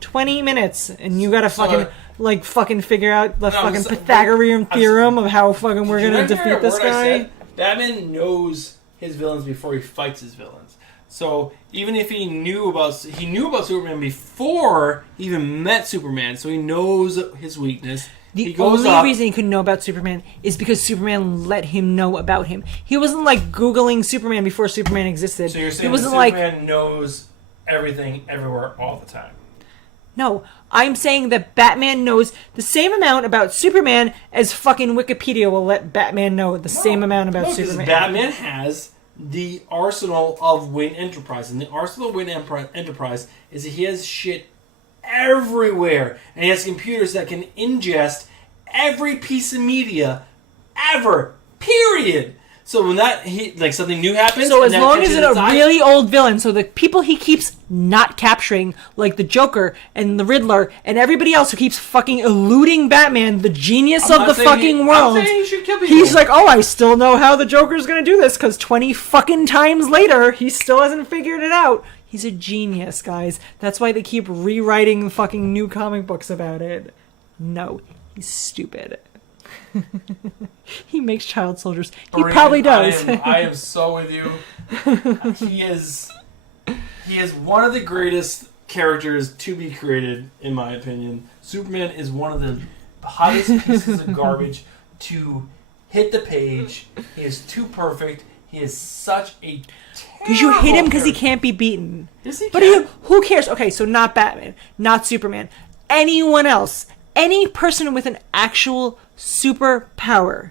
20 minutes. And you gotta fucking figure out the fucking Pythagorean theorem of how fucking we're gonna defeat this guy. Batman knows his villains before he fights his villains. So even if he knew about Superman before he even met Superman, so he knows his weakness. The only reason he couldn't know about Superman is because Superman let him know about him. He wasn't like Googling Superman before Superman existed. So you're he saying wasn't that Superman knows everything, everywhere, all the time. No, I'm saying that Batman knows the same amount about Superman as fucking Wikipedia will let Batman know the same amount about Superman. Batman has the arsenal of Wayne Enterprise, and the arsenal of Wayne Enterprise is that he has shit everywhere. And he has computers that can ingest every piece of media ever. Period. So when something new happens... So as and long as it's a eye, really old villain, so the people he keeps not capturing, like the Joker and the Riddler and everybody else who keeps fucking eluding Batman, the genius of the fucking world, I'm saying he should kill people. he's like, oh, I still know how the Joker's gonna do this, because 20 fucking times later, he still hasn't figured it out. He's a genius, guys. That's why they keep rewriting fucking new comic books about it. No, he's stupid. He makes child soldiers. He probably does. I am so with you. He is one of the greatest characters to be created, in my opinion. Superman is one of the hottest pieces of garbage to hit the page. He is too perfect. He is such a because you hate him because he can't be beaten. Yes, he but can. Who cares? Okay, so not Batman, not Superman, anyone else, any person with an actual superpower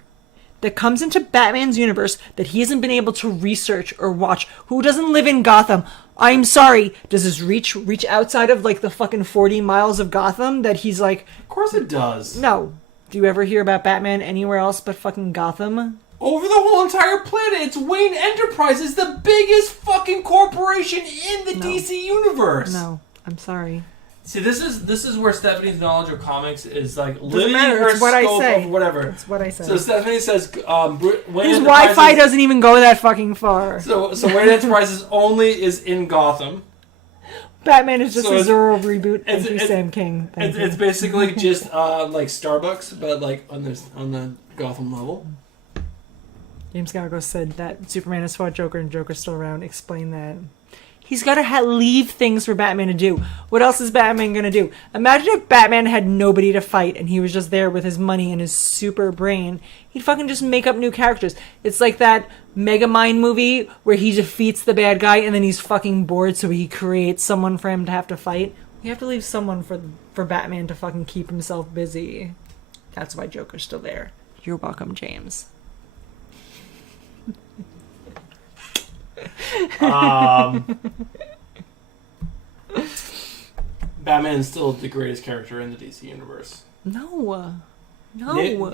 that comes into Batman's universe that he hasn't been able to research or watch, who doesn't live in Gotham. I'm sorry, does this reach outside of like the fucking 40 miles of Gotham that he's like... Of course it does. No. Do you ever hear about Batman anywhere else but fucking Gotham? Over the whole entire planet, it's Wayne Enterprises, the biggest fucking corporation in the DC universe. No, I'm sorry. See, this is where Stephanie's knowledge of comics is like Doesn't limiting matter. her It's what I scope say. of whatever. That's what I say. So Stephanie says Wayne His Enterprises, Wi-Fi doesn't even go that fucking far. So Wayne Enterprises only is in Gotham. Batman is just So a it's- Zorro reboot. Thank you, it's- Sam King. Thank you. It's basically just like Starbucks, but like on the Gotham level. James Galgo said that Superman has fought Joker and Joker's still around. Explain that. He's got to leave things for Batman to do. What else is Batman going to do? Imagine if Batman had nobody to fight and he was just there with his money and his super brain. He'd fucking just make up new characters. It's like that Megamind movie where he defeats the bad guy and then he's fucking bored, so he creates someone for him to have to fight. We have to leave someone for Batman to fucking keep himself busy. That's why Joker's still there. You're welcome, James. Batman is still the greatest character in the DC universe. No. You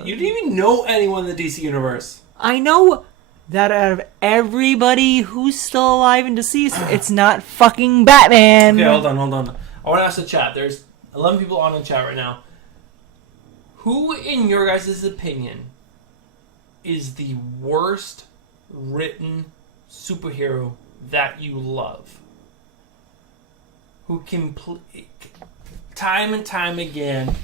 didn't even know anyone in the DC universe. I know that out of everybody who's still alive and deceased, it's not fucking Batman. Okay, hold on. I want to ask the chat. There's 11 people on the chat right now. Who, in your guys' opinion, is the worst written superhero that you love? Who can time and time again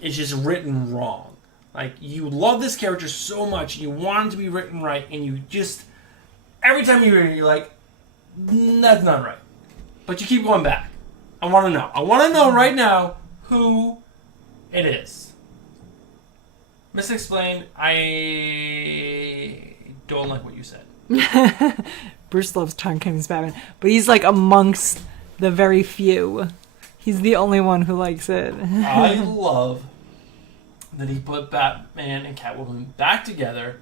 is just written wrong. Like, you love this character so much, you want him to be written right, and you just every time you read it, you're like, that's not right. But you keep going back. I want to know. I want to know right now who it is. Misexplained, I don't like what you said. Bruce loves Tom King's Batman, but he's like amongst the very few. He's the only one who likes it. I love that he put Batman and Catwoman back together,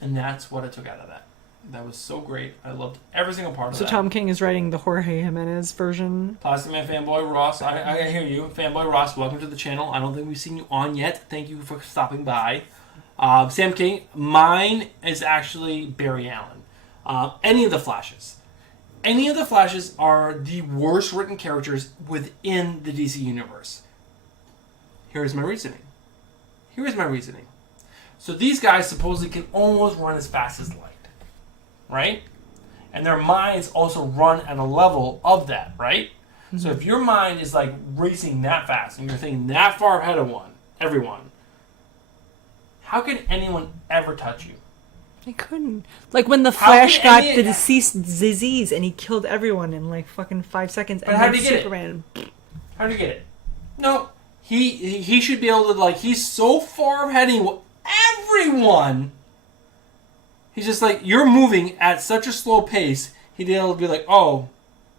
and that's what I took out of that. That was so great. I loved every single part of that. So Tom King is writing the Jorge Jimenez version. Plastic Man Fanboy Ross, I hear you. Fanboy Ross, welcome to the channel. I don't think we've seen you on yet. Thank you for stopping by. Sam King, mine is actually Barry Allen. Any of the Flashes. Any of the Flashes are the worst written characters within the DC universe. Here's my reasoning. So these guys supposedly can almost run as fast as light. Right? And their minds also run at a level of that, right? Mm-hmm. So if your mind is like racing that fast and you're thinking that far ahead of everyone, how can anyone ever touch you? They couldn't. Like when the Flash got the deceased disease and he killed everyone in like fucking 5 seconds. But how did he get Superman. How did he get it? No, he should be able to, like, he's so far ahead of everyone. He's just like, you're moving at such a slow pace. He'd be able to be like, oh,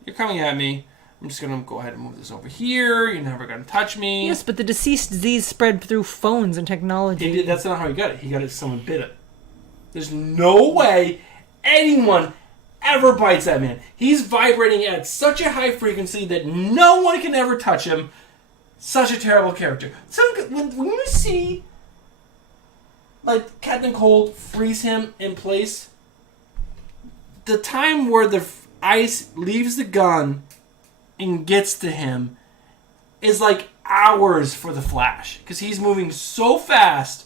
you're coming at me. I'm just going to go ahead and move this over here. You're never going to touch me. Yes, but the deceased disease spread through phones and technology. That's not how he got it. He got it, someone bit it. There's no way anyone ever bites that man. He's vibrating at such a high frequency that no one can ever touch him. Such a terrible character. When you see, like, Captain Cold freeze him in place, the time where the ice leaves the gun and gets to him is like hours for the Flash. Because he's moving so fast.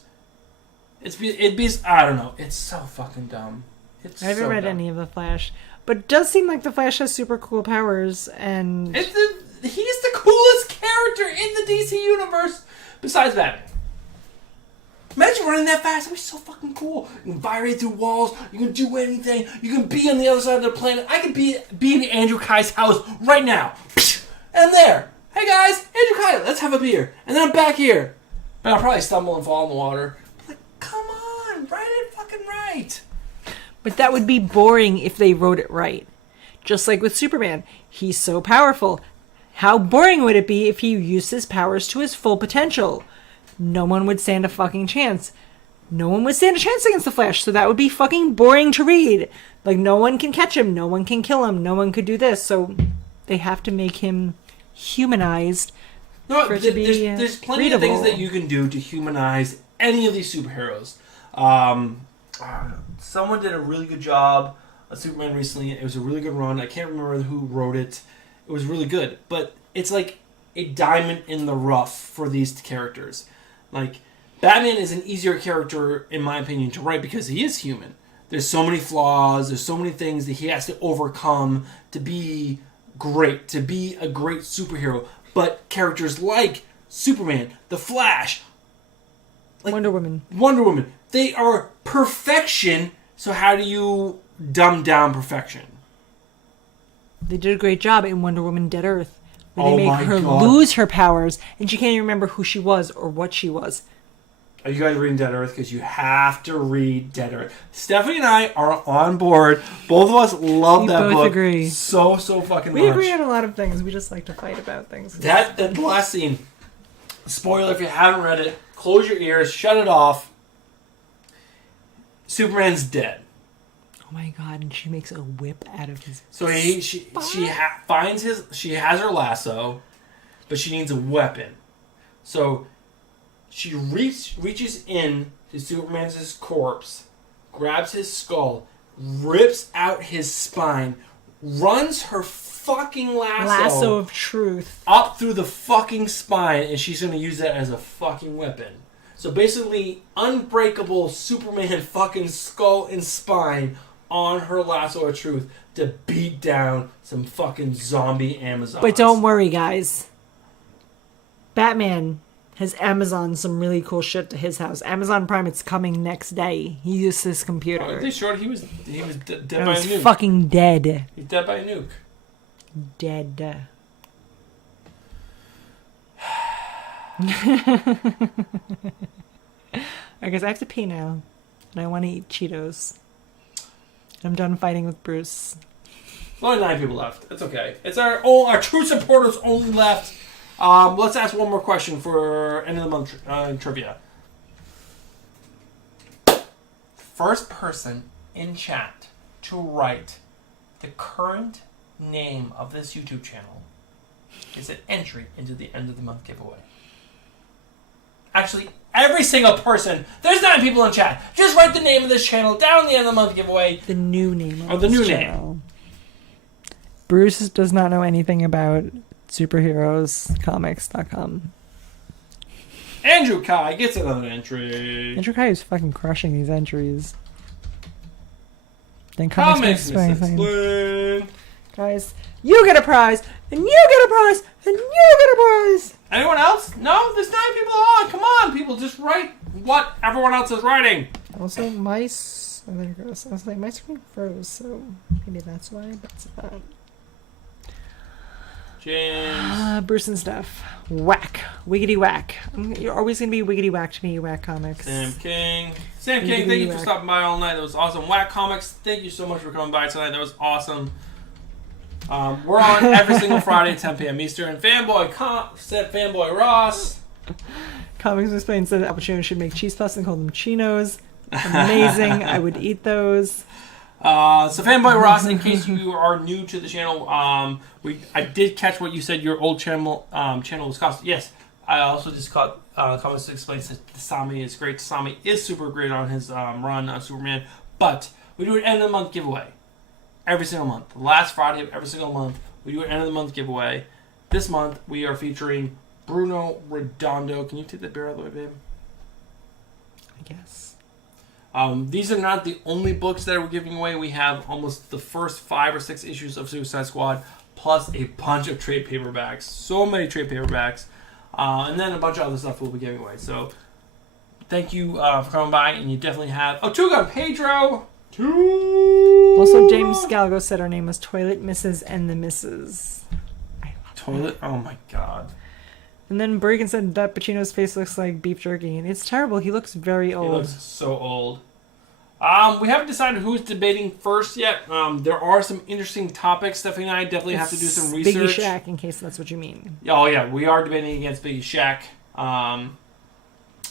I don't know. It's so fucking dumb. I haven't read any of the Flash. But it does seem like the Flash has super cool powers, and... He's the coolest character in the DC universe besides Batman. Imagine running that fast. It'd be so fucking cool. You can vibrate through walls. You can do anything. You can be on the other side of the planet. I could be in Andrew Kai's house right now. And I'm there. Hey guys, Andrew Kai, let's have a beer. And then I'm back here. But I'll probably stumble and fall in the water. Like, come on, write it fucking right. But that would be boring if they wrote it right. Just like with Superman. He's so powerful. How boring would it be if he used his powers to his full potential? No one would stand a fucking chance. No one would stand a chance against the Flash, so that would be fucking boring to read. Like, no one can catch him, no one can kill him, no one could do this, so they have to make him humanized for it to be there's plenty readable. of things that you can do to humanize any of these superheroes. Someone did a really good job of Superman recently. It was a really good run. I can't remember who wrote it. It was really good, but it's like a diamond in the rough for these characters. Like, Batman is an easier character, in my opinion, to write because he is human. There's so many flaws, there's so many things that he has to overcome to be great, to be a great superhero. But characters like Superman, The Flash, like Wonder Woman, they are perfection, so how do you dumb down perfection? They did a great job in Wonder Woman Dead Earth. Where they make her God. lose her powers, and she can't even remember who she was or what she was. Are you guys reading Dead Earth? Because you have to read Dead Earth. Stephanie and I are on board. Both of us love that book. We both agree. So fucking much. We agree on a lot of things. We just like to fight about things. That last scene, spoiler if you haven't read it, close your ears, shut it off. Superman's dead. Oh my god, and she makes a whip out of his... So she has her lasso, but she needs a weapon. So she reaches in to Superman's corpse, grabs his skull, rips out his spine, runs her fucking lasso of truth up through the fucking spine, and she's going to use that as a fucking weapon. So basically, unbreakable Superman fucking skull and spine on her lasso of truth to beat down some fucking zombie Amazons. But don't worry, guys. Batman has Amazon some really cool shit to his house. Amazon Prime, it's coming next day. He used his computer. Are they sure he was dead by a He's nuke? fucking dead. He's dead by a nuke. Dead. I guess I have to pee now. And I want to eat Cheetos. I'm done fighting with Bruce. There's only 9 people left. It's okay. It's our true supporters only left. Let's ask one more question for end of the month trivia. First person in chat to write the current name of this YouTube channel is an entry into the end of the month giveaway. Actually, every single person, there's 9 people in chat. Just write the name of this channel down in the end of the month giveaway. The new name of the this new channel. name. Bruce does not know anything about superheroescomics.com. Andrew Kai gets another entry. Andrew Kai is fucking crushing these entries. Then Comics Explain. Explain. Guys, you get a prize, and you get a prize, and you get a prize. Anyone else? No? There's 9 people on. Come on, people. Just write what everyone else is writing. Also, mice... Oh, there it goes. I was like, my screen froze, so maybe that's why, but it's not. James. Bruce and stuff. Whack. Wiggity whack. You're always going to be wiggity whack to me, Whack Comics. Sam King, thank you for stopping by all night. That was awesome. Whack Comics, thank you so much for coming by tonight. That was awesome. We're on every single Friday at 10 p.m. Eastern. Fanboy Ross. Comics Explained said that Al Pacino should make cheese puffs and call them chinos. Amazing. I would eat those. So Fanboy Ross, in case you are new to the channel, I did catch what you said. Your old channel was cost. Yes, I also just caught comments to explain that Sami is great. Sami is super great on his run on Superman, but we do an end of the month giveaway every single month. The last Friday of every single month, we do an end of the month giveaway. This month we are featuring Bruno Redondo. Can you take the beer out of the way, babe? I guess. These are not the only books that we're giving away. We have almost the first 5 or 6 issues of Suicide Squad, plus a bunch of trade paperbacks. So many trade paperbacks. And then a bunch of other stuff we'll be giving away. So, thank you for coming by. And you definitely have... Oh, Two Gun Pedro! Also, James Scalgo said our name was Toilet Mrs. and the Mrs. Toilet? Oh my god. And then Bregan said that Pacino's face looks like beef jerky. And it's terrible. He looks very old. He looks so old. We haven't decided who's debating first yet. There are some interesting topics. Stephanie and I definitely have to do some research. Biggie Shaq, in case that's what you mean. Oh yeah, we are debating against Biggie Shaq.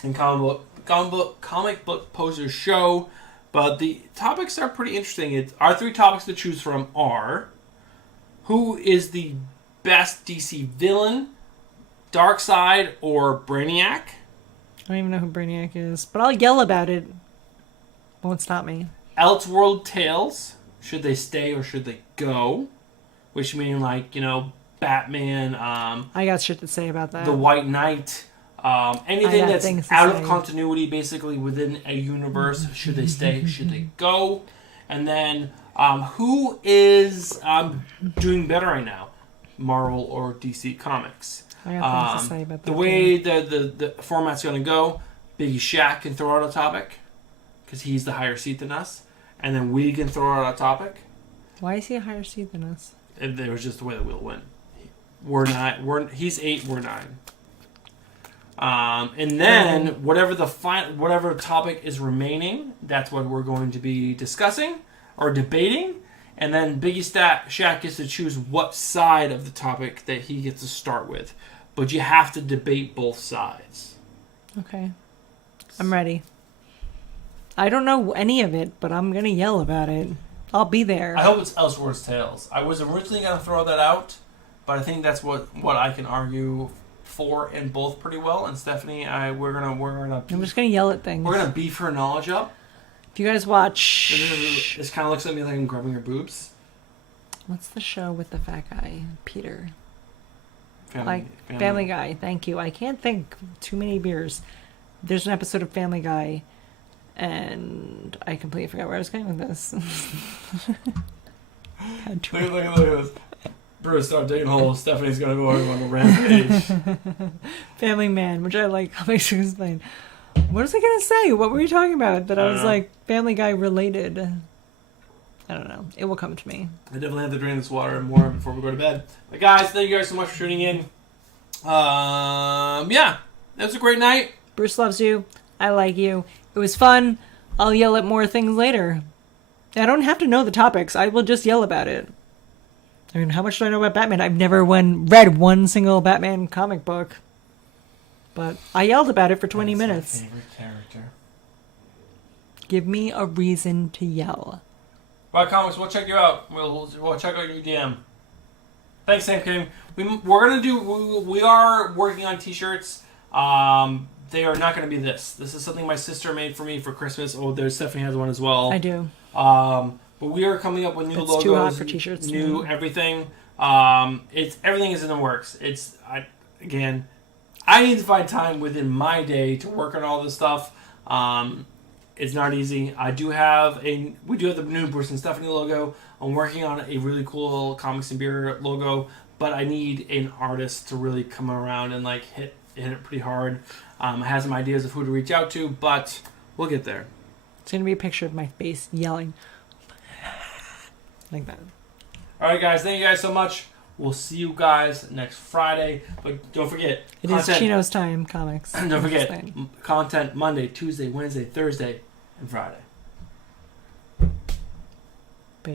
In comic book poser show. But the topics are pretty interesting. Our 3 topics to choose from are: who is the best DC villain, Darkseid or Brainiac? I don't even know who Brainiac is, but I'll yell about it. Won't stop me. Elseworld Tales, should they stay or should they go? Which mean Batman. I got shit to say about that. The White Knight. Anything that's out of say. continuity, basically within a universe. Should they stay? Should they go? And then who is doing better right now, Marvel or DC Comics? I got things to say about that. The way the format's going to go, Biggie Shaq can throw out a topic because he's the higher seat than us, and then we can throw out a topic. Why is he a higher seat than us? It was just the way that we'll win. We're 9. He's 8. We're 9. And then whatever topic is remaining, that's what we're going to be discussing or debating. And then Biggie Shaq gets to choose what side of the topic that he gets to start with. But you have to debate both sides. Okay. I'm ready. I don't know any of it, but I'm going to yell about it. I'll be there. I hope it's Elseworlds Tales. I was originally going to throw that out, but I think that's what I can argue for in both pretty well. And Stephanie, we're gonna. I'm just gonna yell at things. We're gonna beef her knowledge up. If you guys watch, this kind of looks at me like I'm grabbing her boobs. What's the show with the fat guy, Peter? Family Guy. Thank you. I can't think too many beers. There's an episode of Family Guy, and I completely forgot where I was going with this. Look at this. Bruce, start digging holes. Stephanie's gonna go on a rampage. Family Man, which I like. I'll make sure to explain. What was I gonna say? What were you talking about? That I was like Family Guy related. I don't know. It will come to me. I definitely have to drink this water and more before we go to bed. But guys, thank you guys so much for tuning in. Yeah, that was a great night. Bruce loves you. I like you. It was fun. I'll yell at more things later. I don't have to know the topics. I will just yell about it. I mean, how much do I know about Batman? I've never read one single Batman comic book. But I yelled about it for 20 minutes. My favorite character. Give me a reason to yell. Right, comics, we'll check you out. We'll check out your DM. Thanks, Sam King. We are working on t-shirts. They are not going to be this. This is something my sister made for me for Christmas. Oh, there's Stephanie has one as well. I do. But we are coming up with new logos. It's too hot for t-shirts. New everything. Everything is in the works. I need to find time within my day to work on all this stuff. It's not easy. We do have the new Bruce and Stephanie logo. I'm working on a really cool Comics and Beer logo, but I need an artist to really come around and hit it pretty hard. I have some ideas of who to reach out to, but we'll get there. It's going to be a picture of my face yelling. Like that. Alright guys, thank you guys so much. We'll see you guys next Friday. But don't forget, it is Chino's Time Comics. Don't forget, content Monday, Tuesday, Wednesday, Thursday, and Friday.